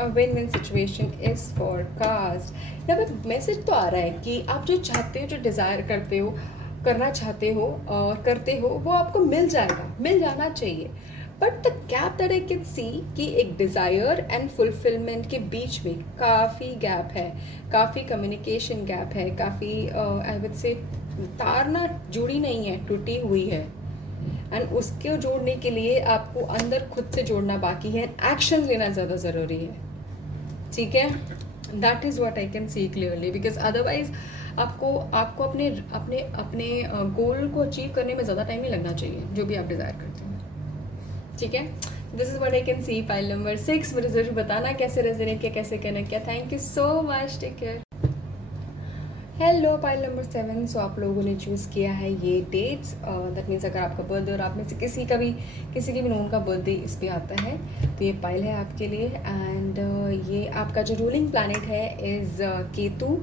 A win-win situation is forecast। यहाँ पे मैसेज तो आ रहा है कि आप जो चाहते हो, जो डिज़ायर करते हो, करना चाहते हो और करते हो, वो आपको मिल जाएगा, मिल जाना चाहिए। But the gap that I can सी कि एक डिज़ायर एंड फुलफिलमेंट के बीच में काफ़ी गैप है, काफ़ी कम्युनिकेशन गैप है, काफ़ी आई वुड से तार ना जुड़ी नहीं है, टूटी हुई है। एंड उसको जोड़ने के लिए आपको अंदर खुद से जोड़ना बाकी है, एक्शन लेना ज़्यादा ज़रूरी है। ठीक है, that is what I can see clearly, because otherwise आपको अपने अपने अपने गोल को अचीव करने में ज़्यादा टाइम नहीं लगना चाहिए, जो भी आप डिज़ायर करते हो। ठीक है, this is what I can see pile number 6। मुझे ज़रूर बताना कैसे रेजोनेट किया, कैसे कनेक्ट किया। Thank you so much, take care. Hello pile number 7। So आप लोगों ने चूज़ किया है ये डेट्स, दैट मीन्स अगर आपका बर्थडे और आप में से किसी के भी नोन का बर्थडे इस पर आता है तो ये पाइल है आपके लिए। एंड ये आपका जो रूलिंग प्लैनेट है इज़ केतु।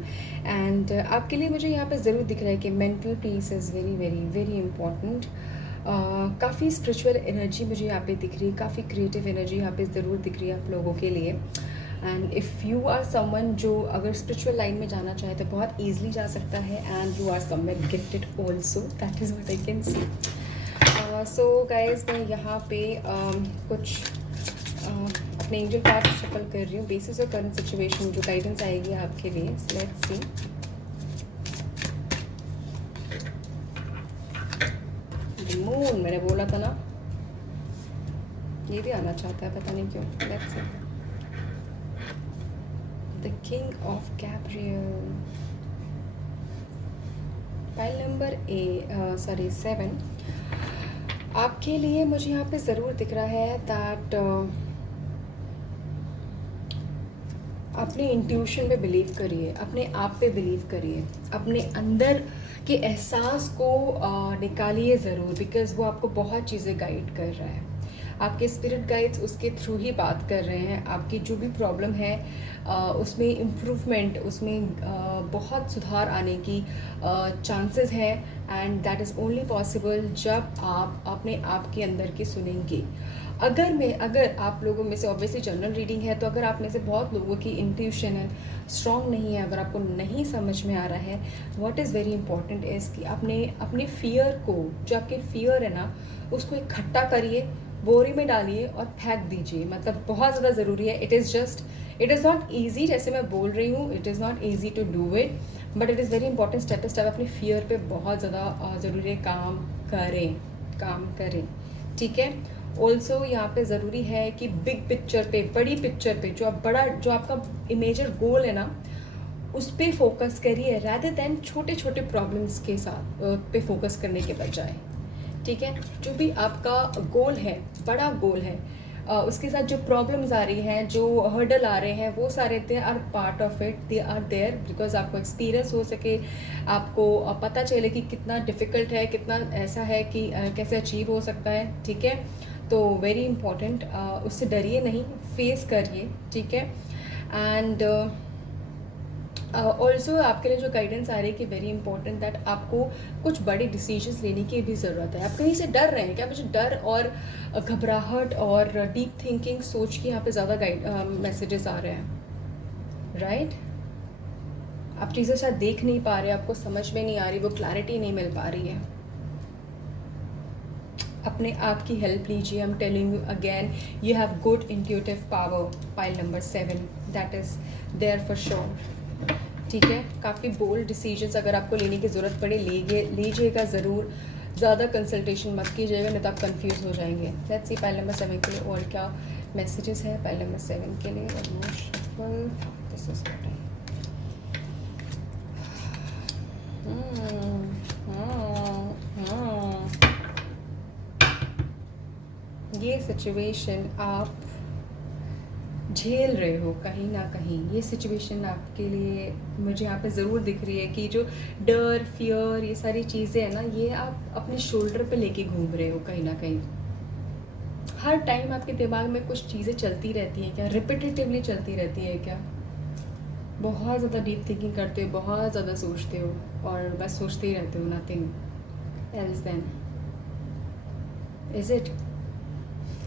एंड आपके लिए मुझे यहाँ पे ज़रूर दिख रहा है कि mental peace is very very very important. काफ़ी स्पिरिचुअल एनर्जी मुझे यहाँ पे दिख रही है, काफ़ी क्रिएटिव एनर्जी यहाँ पे ज़रूर दिख रही है आप लोगों के लिए। And if you are someone जो अगर स्पिरिचुअल लाइन में जाना चाहे तो बहुत ईजिली जा सकता है, and you are someone gifted also, that is what I can see. So guys मैं यहाँ पे कुछ अपने एंजल कार्ड शफल कर रही हूँ बेसिस ऑफ करंट सिचुएशन, जो गाइडेंस आएगी आपके लिए। Let's see. मून मैंने बोला था ना, ये भी आना चाहता है, पता नहीं क्यों। Let's see. The King of Gabriel, file number 7। आपके लिए मुझे यहाँ पे ज़रूर दिख रहा है दैट अपने इंट्यूशन पे बिलीव करिए, अपने आप पे बिलीव करिए, अपने अंदर के एहसास को निकालिए ज़रूर, बिकॉज़ वो आपको बहुत चीज़ें गाइड कर रहा है। आपके स्पिरिट गाइड्स उसके थ्रू ही बात कर रहे हैं। आपकी जो भी प्रॉब्लम है उसमें इम्प्रूवमेंट, उसमें बहुत सुधार आने की चांसेस है, and that is only possible जब आप अपने आप के अंदर की सुनेंगे। अगर आप लोगों में से, ऑब्वियसली जनरल रीडिंग है, तो अगर आप में से बहुत लोगों की इंट्यूशन है स्ट्रॉन्ग नहीं है, अगर आपको नहीं समझ में आ रहा है, what is very important is कि अपने फियर को, जो आपके फियर है ना, उसको इकट्ठा करिए, बोरी में डालिए और फेंक दीजिए। मतलब बहुत ज़्यादा ज़रूरी है। इट इज़ नॉट ईजी, जैसे मैं बोल रही हूँ, it is not easy to do it, but it is very important. Step by step अपने फियर पे बहुत ज़्यादा ज़रूरी है, काम करें, ठीक है। ऑल्सो यहाँ पे ज़रूरी है कि बिग पिक्चर पे, बड़ी पिक्चर पे, जो आपका मेजर गोल है ना, उस पे फोकस करिए, rather देन छोटे छोटे प्रॉब्लम्स के साथ पे फोकस करने के बजाय, ठीक है। जो भी आपका गोल है, बड़ा गोल है, उसके साथ जो प्रॉब्लम्स आ रही हैं, जो हर्डल आ रहे हैं, वो सारे they are part of it, they are there, because आपको एक्सपीरियंस हो सके, आपको पता चले कि कितना डिफ़िकल्ट है, कितना ऐसा है कि कैसे अचीव हो सकता है, ठीक है। तो वेरी इंपॉर्टेंट, उससे डरिए नहीं, फेस करिए, ठीक है। एंड ऑल्सो आपके लिए जो गाइडेंस आ रही है कि वेरी इंपॉर्टेंट दैट आपको कुछ बड़े डिसीजंस लेने की भी ज़रूरत है। आप कहीं से डर रहे हैं क्या? मुझे डर और घबराहट और डीप थिंकिंग सोच के यहाँ पे ज़्यादा मैसेजेस आ रहे हैं, राइट? आप चीज़ें शायद देख नहीं पा रहे, आपको समझ में नहीं आ रही, वो क्लैरिटी नहीं मिल पा रही है। अपने आप की हेल्प लीजिए। I am telling you again, you have good intuitive power, pile number 7, that is there for sure, ठीक है। काफ़ी बोल्ड डिसीजंस अगर आपको लेने की ज़रूरत पड़े, लीजिएगा ज़रूर। ज़्यादा कंसल्टेशन मत कीजिएगा, नहीं तो आप कन्फ्यूज़ हो जाएंगे। लेट्स सी पाइल नंबर 7 के लिए और क्या मैसेजेस हैं। पाइल नंबर 7 के लिए दिस इज ये सिचुएशन आप झेल रहे हो कहीं ना कहीं, ये सिचुएशन आपके लिए मुझे यहाँ पे ज़रूर दिख रही है कि जो डर, फियर, ये सारी चीज़ें हैं ना, ये आप अपने शोल्डर पे लेके घूम रहे हो कहीं ना कहीं। हर टाइम आपके दिमाग में कुछ चीज़ें चलती रहती हैं क्या? रिपीटेटिवली चलती रहती है क्या? बहुत ज़्यादा डीप थिंकिंग करते हो, बहुत ज़्यादा सोचते हो और बस सोचते ही रहते हो, nothing else then, is it?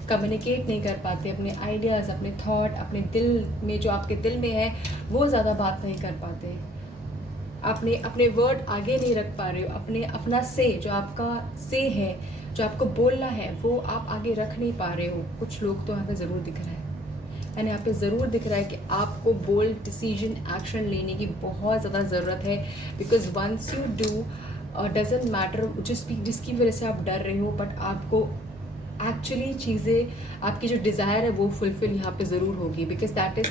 Communicate नहीं कर पाते अपने आइडियाज़, अपने थॉट, अपने दिल में, जो आपके दिल में है वो ज़्यादा बात नहीं कर पाते, अपने वर्ड आगे नहीं रख पा रहे हो, अपना से, जो आपका से है, जो आपको बोलना है, वो आप आगे रख नहीं पा रहे हो। कुछ लोग तो यहाँ पे ज़रूर दिख रहा है, एंड यहाँ पे ज़रूर दिख रहा है कि आपको बोल्ड डिसीजन, एक्शन लेने की बहुत ज़्यादा ज़रूरत है, because once you do, doesn't matter जिसकी वजह से आप डर रहे हो, बट आपको एक्चुअली चीज़ें, आपकी जो डिज़ायर है वो फुलफ़िल यहाँ पे ज़रूर होगी, because that is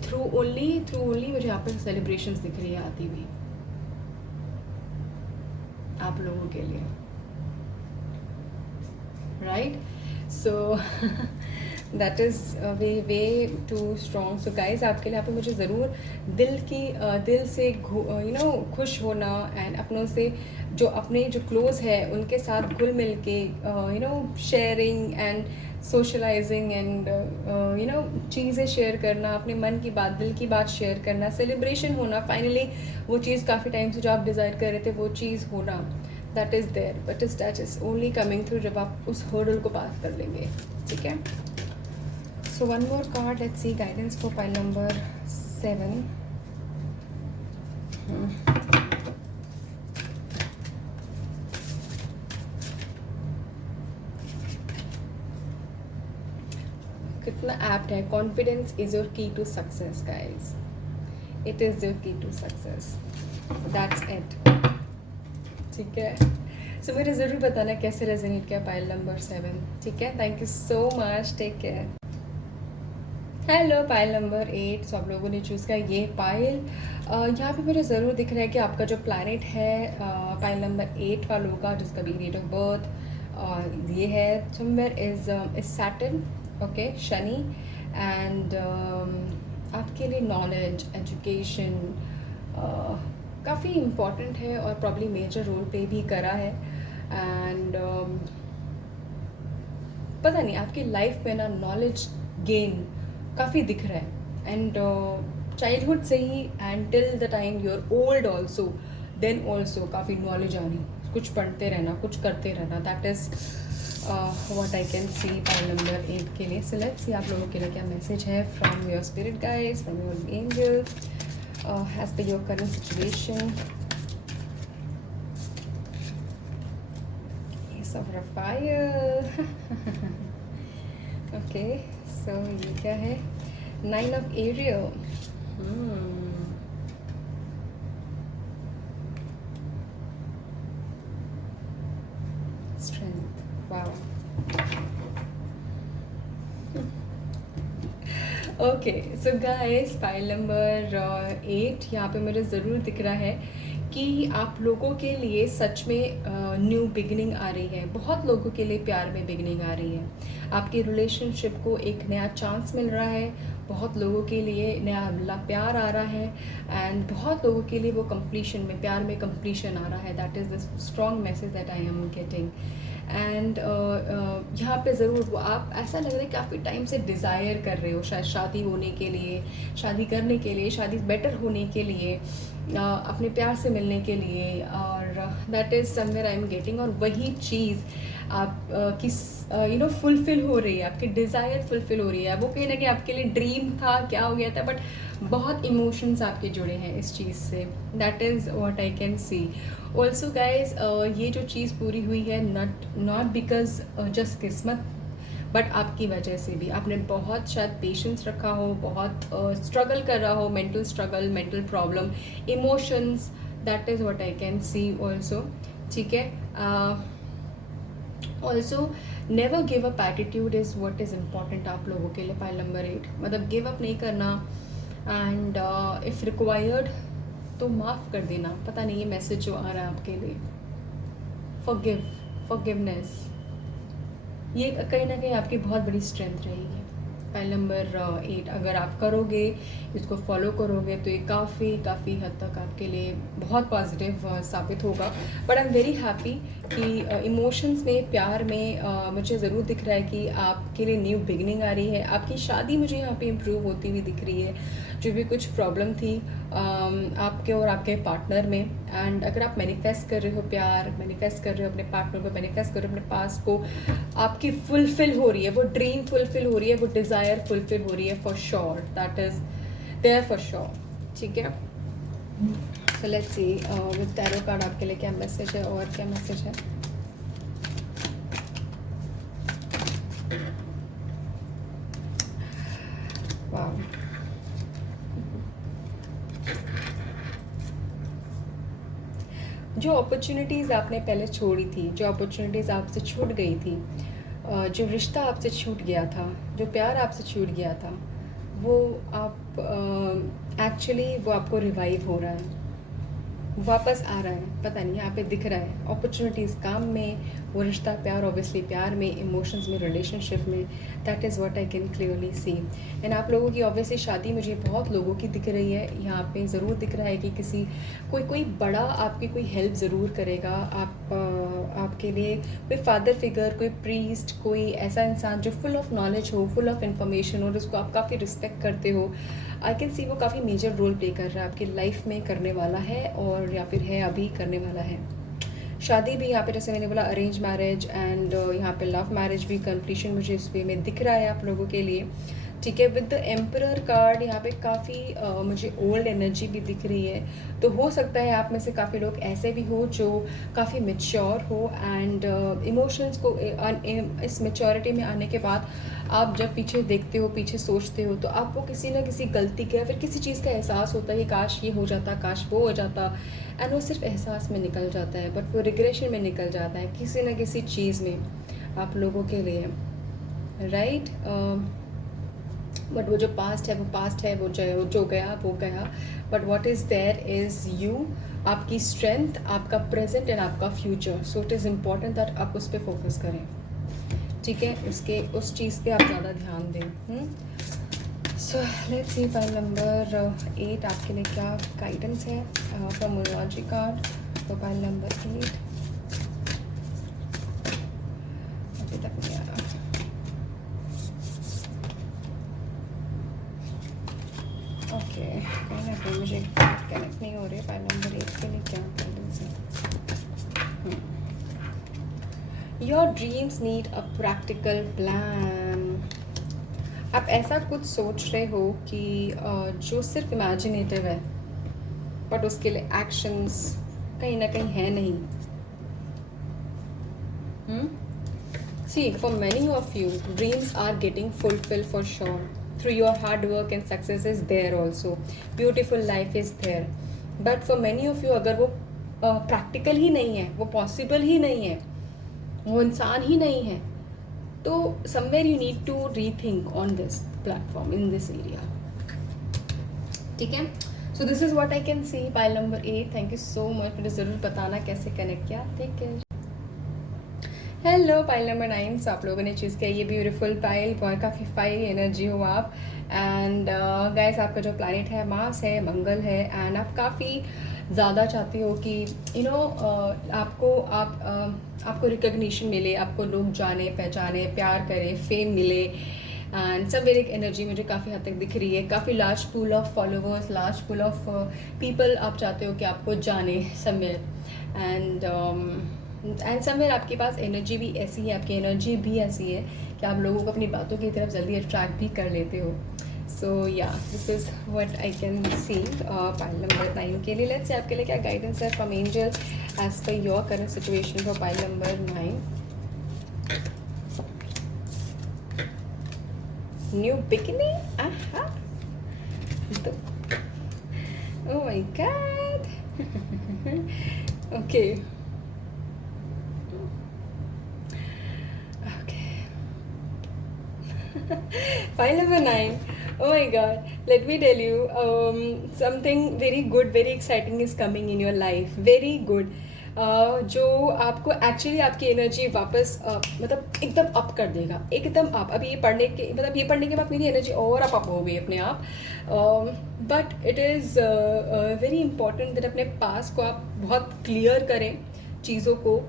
through only मुझे यहाँ पे सेलिब्रेशंस दिख रही है आती हुई आप लोगों के लिए, right? So that is way too strong. So guys, आपके लिए यहाँ पे मुझे ज़रूर दिल से खुश होना, एंड अपनों से जो क्लोज़ है उनके साथ घुल मिल के शेयरिंग एंड सोशलाइजिंग एंड चीज़ें शेयर करना, अपने मन की बात, दिल की बात शेयर करना, सेलिब्रेशन होना, फाइनली वो चीज़ काफ़ी टाइम से जो आप डिज़ायर कर रहे थे वो चीज़ होना, that is there, but that is only coming through जब आप उस हर्डल को पास कर लेंगे, ठीक है। So one more card, let's see guidance for pile number 7. कितना एप्ट है, confidence is your key to success guys, it is your key to success, that's it, ठीक है। सो मुझे ज़रूर बताना कैसे रेजोनेट किया पाइल नंबर 7, ठीक है। Thank you so much, take care. Hello pile number 8, so आप लोगों ने चूज़ किया ये पाइल। यहाँ पे मुझे ज़रूर दिख रहा है कि आपका जो प्लैनेट है पाइल नंबर 8 वालों का, जिसका भी डेट ऑफ बर्थ ये है, somewhere is Saturn, okay, Shani, and आपके लिए नॉलेज, एजुकेशन काफ़ी इम्पॉर्टेंट है और प्रॉब्ली मेजर रोल पे भी करा है, एंड पता नहीं आपकी लाइफ में ना नॉलेज गेन काफ़ी दिख रहा है, एंड चाइल्डहुड से ही and till the time you are old also, then also काफ़ी नॉलेज आनी, कुछ पढ़ते रहना, कुछ करते रहना, that is what I can see pile number 8 के लिए. सो लेट्स सी आप लोगों के लिए क्या मैसेज है from your spirit guides, from your angel, as per your current situation. Of fire. Okay, so ये क्या है? 9 of Ariel. Strength. Wow. Okay, so guys pile number 8 यहाँ पे मुझे ज़रूर दिख रहा है कि आप लोगों के लिए सच में न्यू बिगिनिंग आ रही है. बहुत लोगों के लिए प्यार में बिगिनिंग आ रही है. आपकी रिलेशनशिप को एक नया चांस मिल रहा है. बहुत लोगों के लिए नया प्यार आ रहा है, एंड बहुत लोगों के लिए वो कंप्लीशन में, प्यार में कंप्लीशन आ रहा है. That is the strong message that I am getting. And यहाँ पे ज़रूर वो आप ऐसा लग रहा है काफ़ी टाइम से डिज़ायर कर रहे हो, शायद शादी होने के लिए, शादी करने के लिए, शादी बेटर होने के लिए, अपने प्यार से मिलने के लिए, और that is somewhere I am getting. और वही चीज़ आप यू नो फुलफ़िल हो रही है, आपकी डिज़ायर फुलफ़िल हो रही है. वो कहीं ना कहीं आपके लिए ड्रीम था, क्या हो गया था, बट बहुत इमोशंस आपके जुड़े हैं इस चीज़ से. That is what I can C. Also guys, ये जो चीज़ पूरी हुई है नॉट बिकॉज जस्ट किस्मत, बट आपकी वजह से भी. आपने बहुत शायद पेशेंस रखा हो, बहुत स्ट्रगल कर रहा हो, mental struggle, mental problem, emotions. That is what I can C also. ठीक है. Also never give up attitude is what is important आप लोगों के लिए. पाइल नंबर 8 मतलब गिव अप नहीं करना, एंड इफ़ रिक्वायर्ड तो माफ़ कर देना. पता नहीं ये मैसेज जो आ रहा है आपके लिए, फॉरगिवनेस, ये कहीं ना कहीं आपकी बहुत बड़ी स्ट्रेंथ रहेगी. पाइल नंबर 8 अगर आप करोगे, इसको फॉलो करोगे, तो ये काफ़ी हद तक आपके लिए बहुत पॉजिटिव साबित होगा. But I am very happy कि इमोशंस में, प्यार में मुझे ज़रूर दिख रहा है कि आपके लिए न्यू बिगनिंग आ रही है. आपकी शादी मुझे यहाँ पे इम्प्रूव होती हुई दिख रही है. जो भी कुछ प्रॉब्लम थी आपके और आपके पार्टनर में, एंड अगर आप मैनिफेस्ट कर रहे हो प्यार, मैनिफेस्ट कर रहे हो अपने पार्टनर को, मैनिफेस्ट कर रहे हो अपने पास्ट को, आपकी फुलफ़िल हो रही है, वो ड्रीम फुलफ़िल हो रही है, वो डिज़ायर फुलफ़िल हो रही है for sure. That is there for sure. ठीक है. So let's see with tarot card आपके लिए क्या मैसेज है और क्या मैसेज है. वाह, जो अपॉर्चुनिटीज़ आपने पहले छोड़ी थी, जो अपॉर्चुनिटीज़ आपसे छूट गई थी, जो रिश्ता आपसे छूट गया था, जो प्यार आपसे छूट गया था, वो आप एक्चुअली वो आपको रिवाइव हो रहा है, वापस आ रहा है. पता नहीं यहाँ पे दिख रहा है अपॉर्चुनिटीज़ काम में, वो रिश्ता प्यार, ऑब्वियसली प्यार में, इमोशंस में, रिलेशनशिप में. That is what I can clearly C. And आप लोगों की ऑब्वियसली शादी मुझे बहुत लोगों की दिख रही है. यहाँ पे ज़रूर दिख रहा है कि किसी कोई बड़ा आपकी कोई हेल्प ज़रूर करेगा. आपके लिए कोई फादर फिगर, कोई प्रीस्ट, कोई ऐसा इंसान जो फुल ऑफ नॉलेज हो, फुल ऑफ इंफॉर्मेशन हो, जिसको आप काफ़ी रिस्पेक्ट करते हो. आई कैन सी वो काफ़ी मेजर रोल प्ले कर रहा है आपकी लाइफ में, करने वाला है, और या फिर है अभी करने वाला है. शादी भी यहाँ पे, जैसे मैंने बोला, अरेंज मैरिज एंड यहाँ पे लव मैरिज भी कंप्लीशन मुझे इस वे में दिख रहा है आप लोगों के लिए. ठीक है. विद द एम्परर कार्ड यहाँ पे काफ़ी मुझे ओल्ड एनर्जी भी दिख रही है. तो हो सकता है आप में से काफ़ी लोग ऐसे भी हो जो काफ़ी मेच्योर हो, एंड इमोशंस को इस मेच्योरिटी में आने के बाद आप जब पीछे देखते हो, पीछे सोचते हो, तो आपको किसी ना किसी गलती का या फिर किसी चीज़ का एहसास होता है कि काश ये हो जाता, काश वो हो जाता. एंड वो सिर्फ एहसास में निकल जाता है, बट वो रिग्रेशन में निकल जाता है किसी ना किसी चीज़ में आप लोगों के लिए. राइट. बट वो जो पास्ट है वो पास्ट है, वो जो गया वो गया. But what is there is you, आपकी स्ट्रेंथ, आपका प्रेजेंट एंड आपका future. So it is important that आप उस पर फोकस करें. ठीक है. उस चीज़ पे आप ज़्यादा ध्यान दें. सो लेट्स सी फाइल नंबर 8 आपके लिए क्या गाइडेंस है from numerology card for file number 8. अभी तक नहीं आ रहा. ओके, कहीं ना कहीं मुझे कनेक्ट नहीं हो रही फाइल नंबर 8 के लिए क्या गाइडेंस है. Your dreams need a practical plan. आप ऐसा कुछ सोच रहे हो कि जो सिर्फ इमेजिनेटिव है बट उसके लिए एक्शंस कहीं ना कहीं है नहीं. See, for many of you, dreams are getting fulfilled for sure. Through your hard work and success is there also. Beautiful life is there. But for many of you, अगर वो practical ही नहीं है, वो possible ही नहीं है, वो इंसान ही नहीं है, तो somewhere you need to rethink on this platform, in this area. ठीक है? So this is what I can see. Pile number 8. Thank you so much. मुझे ज़रूर बताना कैसे कनेक्ट किया. Take care. Hello pile number 9. सो आप लोगों ने चूज़ किया ये ब्यूटीफुल पाइल. बहुत काफ़ी फाइल एनर्जी हो आप. एंड गाइस आपका जो प्लैनेट है मार्स है, मंगल है. एंड आप काफ़ी ज़्यादा चाहते हो कि आपको रिकग्निशन मिले, आपको लोग जाने पहचाने, प्यार करें, फेम मिले. एंड सवेरिक एनर्जी मुझे काफ़ी हद तक दिख रही है. काफ़ी large pool of followers, large pool of people आप चाहते हो कि आपको जाने समवेयर. एंड समवेयर आपके पास एनर्जी भी ऐसी है, आपकी एनर्जी भी ऐसी है कि आप लोगों को अपनी बातों की तरफ जल्दी अट्रैक्ट भी कर लेते हो. सो या this is what I can see pile number 9 के लिए. लेट्स से आपके लिए क्या गाइडेंस है from angel as per your current situation for pile number 9. New beginning. Oh my God. Okay. File number 9. Oh my god, let me tell you, something very good, very exciting is coming in your life. Very good. जो आपको actually आपकी energy वापस मतलब एकदम up कर देगा, एकदम up. अभी ये पढ़ने के बाद मेरी एनर्जी और अप हो गई अपने आप. But it is very important that अपने पास को आप बहुत क्लियर करें चीज़ों को.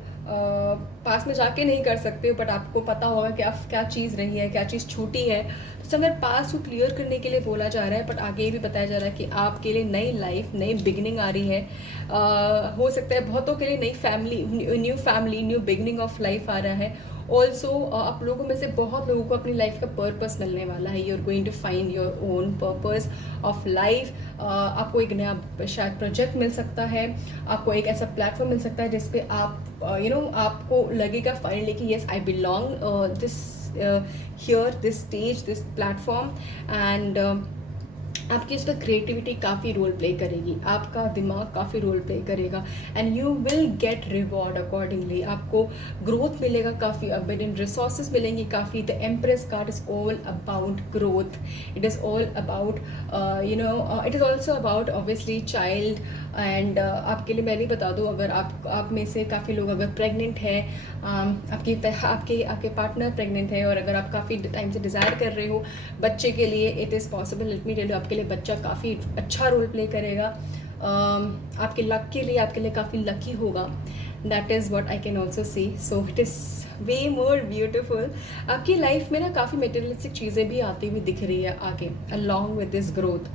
पास में जाके नहीं कर सकते हो बट आपको पता होगा कि आप क्या चीज़ रही है, क्या चीज़ छूटी है. तो समय पास को क्लियर करने के लिए बोला जा रहा है. बट आगे ये भी बताया जा रहा है कि आपके लिए नई लाइफ, नई बिगिनिंग आ रही है. हो सकता है बहुतों के लिए नई family, new beginning of life आ रहा है. ऑल्सो आप लोगों में से बहुत लोगों को अपनी लाइफ का पर्पस मिलने वाला है. You are going to find your own purpose of life. आपको एक नया शायद प्रोजेक्ट मिल सकता है, आपको एक ऐसा प्लेटफॉर्म मिल सकता है जिस पे आप आपको लगेगा फाइनली कि yes I belong this here, this stage, this platform. And आपकी इस पर क्रिएटिविटी काफ़ी रोल प्ले करेगी, आपका दिमाग काफ़ी रोल प्ले करेगा. And you will get reward accordingly. आपको ग्रोथ मिलेगा काफ़ी, अबंडेंट रिसोर्सेज मिलेंगी काफ़ी. The empress card is all about growth. It is all about it is also about obviously child. And आपके लिए मैं नहीं बता दूँ, अगर आप में से काफ़ी लोग अगर प्रेग्नेंट है, आपके पार्टनर प्रेग्नेंट है और अगर आप काफ़ी टाइम से डिज़ायर कर रहे हो बच्चे के लिए, it is possible. Let me tell you, आपके लिए बच्चा काफ़ी अच्छा रोल प्ले करेगा. आपके लक के लिए, आपके लिए काफ़ी लकी होगा. That is what I can also C. So it is way more beautiful. आपकी लाइफ में ना काफ़ी मटेरियलिस्टिक चीज़ें भी आती हुई दिख रही है आगे अलॉन्ग विद दिस ग्रोथ.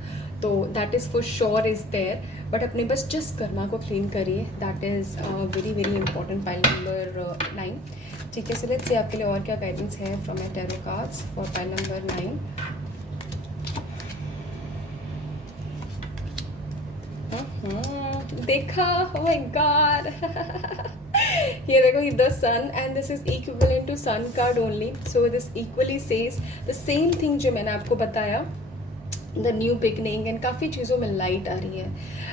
तो that is for sure is there. But अपने बस जस्ट कर्मा को क्लीन करिए. That is very very important. Pile number 9. ठीक है. सो लेट्स से आपके लिए और क्या गाइडेंस है from my tarot cards for pile number 9. देखा, oh my god. ये देखो, the sun and this is equivalent to sun card only. So this equally says the same thing जो मैंने आपको बताया, द न्यू बिगनिंग. एंड काफ़ी चीज़ों में लाइट आ रही है.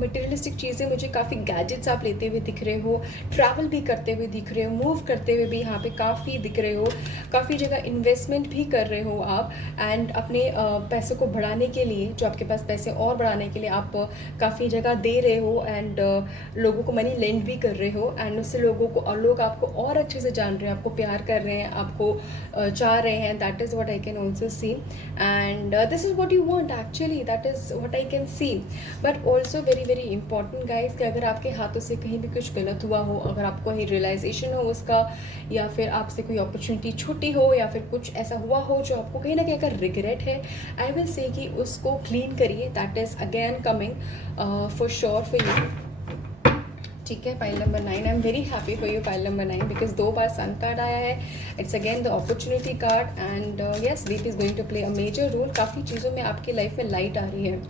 मटेरियलिस्टिक चीज़ें, मुझे काफ़ी गैजेट्स आप लेते हुए दिख रहे हो, ट्रैवल भी करते हुए दिख रहे हो, मूव करते हुए भी यहाँ पे काफ़ी दिख रहे हो, काफ़ी जगह इन्वेस्टमेंट भी कर रहे हो आप. एंड अपने पैसों को बढ़ाने के लिए, जो आपके पास पैसे और बढ़ाने के लिए आप काफ़ी जगह दे रहे हो. एंड लोगों को मनी लेंड भी कर रहे हो. एंड उससे लोग आपको और अच्छे से जान रहे हैं, आपको प्यार कर रहे हैं, आपको चाह रहे हैं. That is what I can also C. And this is what you want actually, that is what I can see. But also very very important guys कि अगर आपके हाथों से कहीं भी कुछ गलत हुआ हो, अगर आपको ही रियलाइजेशन हो उसका, या फिर आपसे कोई अपॉर्चुनिटी छूटी हो, या फिर कुछ ऐसा हुआ हो जो आपको कहीं ना कहीं अगर रिग्रेट है, आई विल से कि उसको क्लीन करिए. That is again coming for sure for you. ठीक है, pile number 9. I am very happy for you pile number 9 because 2 बार सन कार्ड आया है. It's again the opportunity card and yes, sleep is going to play a major role. काफ़ी चीज़ों में आपकी life में लाइट आ रही है,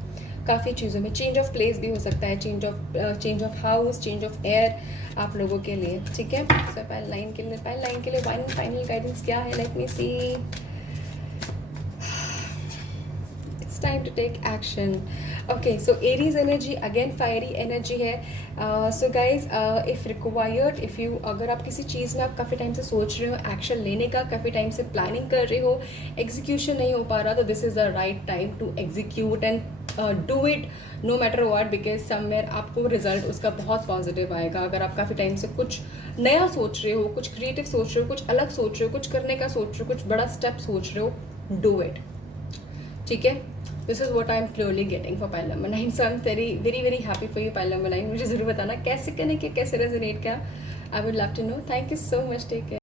काफ़ी चीज़ों में चेंज ऑफ प्लेस भी हो सकता है, change of house, change of air आप लोगों के लिए. ठीक है, सो पाइल 9 के लिए फाइनल गाइडेंस क्या है? Let me see. It's time to take action. Okay, so Aries energy again fiery energy है. So guys, if required, if you अगर आप किसी चीज़ में आप काफ़ी टाइम से सोच रहे हो एक्शन लेने का, काफ़ी टाइम से प्लानिंग कर रहे हो, एग्जीक्यूशन नहीं हो पा रहा, तो this is the right time to execute and do it no matter what, because somewhere आपको रिजल्ट उसका बहुत पॉजिटिव आएगा. अगर आप काफ़ी टाइम से कुछ नया सोच रहे हो, कुछ क्रिएटिव सोच रहे हो, कुछ अलग सोच रहे हो, कुछ करने का सोच रहे हो, कुछ बड़ा स्टेप सोच रहे हो, डू इट. ठीक है, this is what I am clearly getting for pile number 9. So I am very very very happy for you pile number 9. मुझे ज़रूर बताना कैसे कनेक्ट किया, कैसे रेजोनेट किया. I would love to know. Thank you so much. Take care.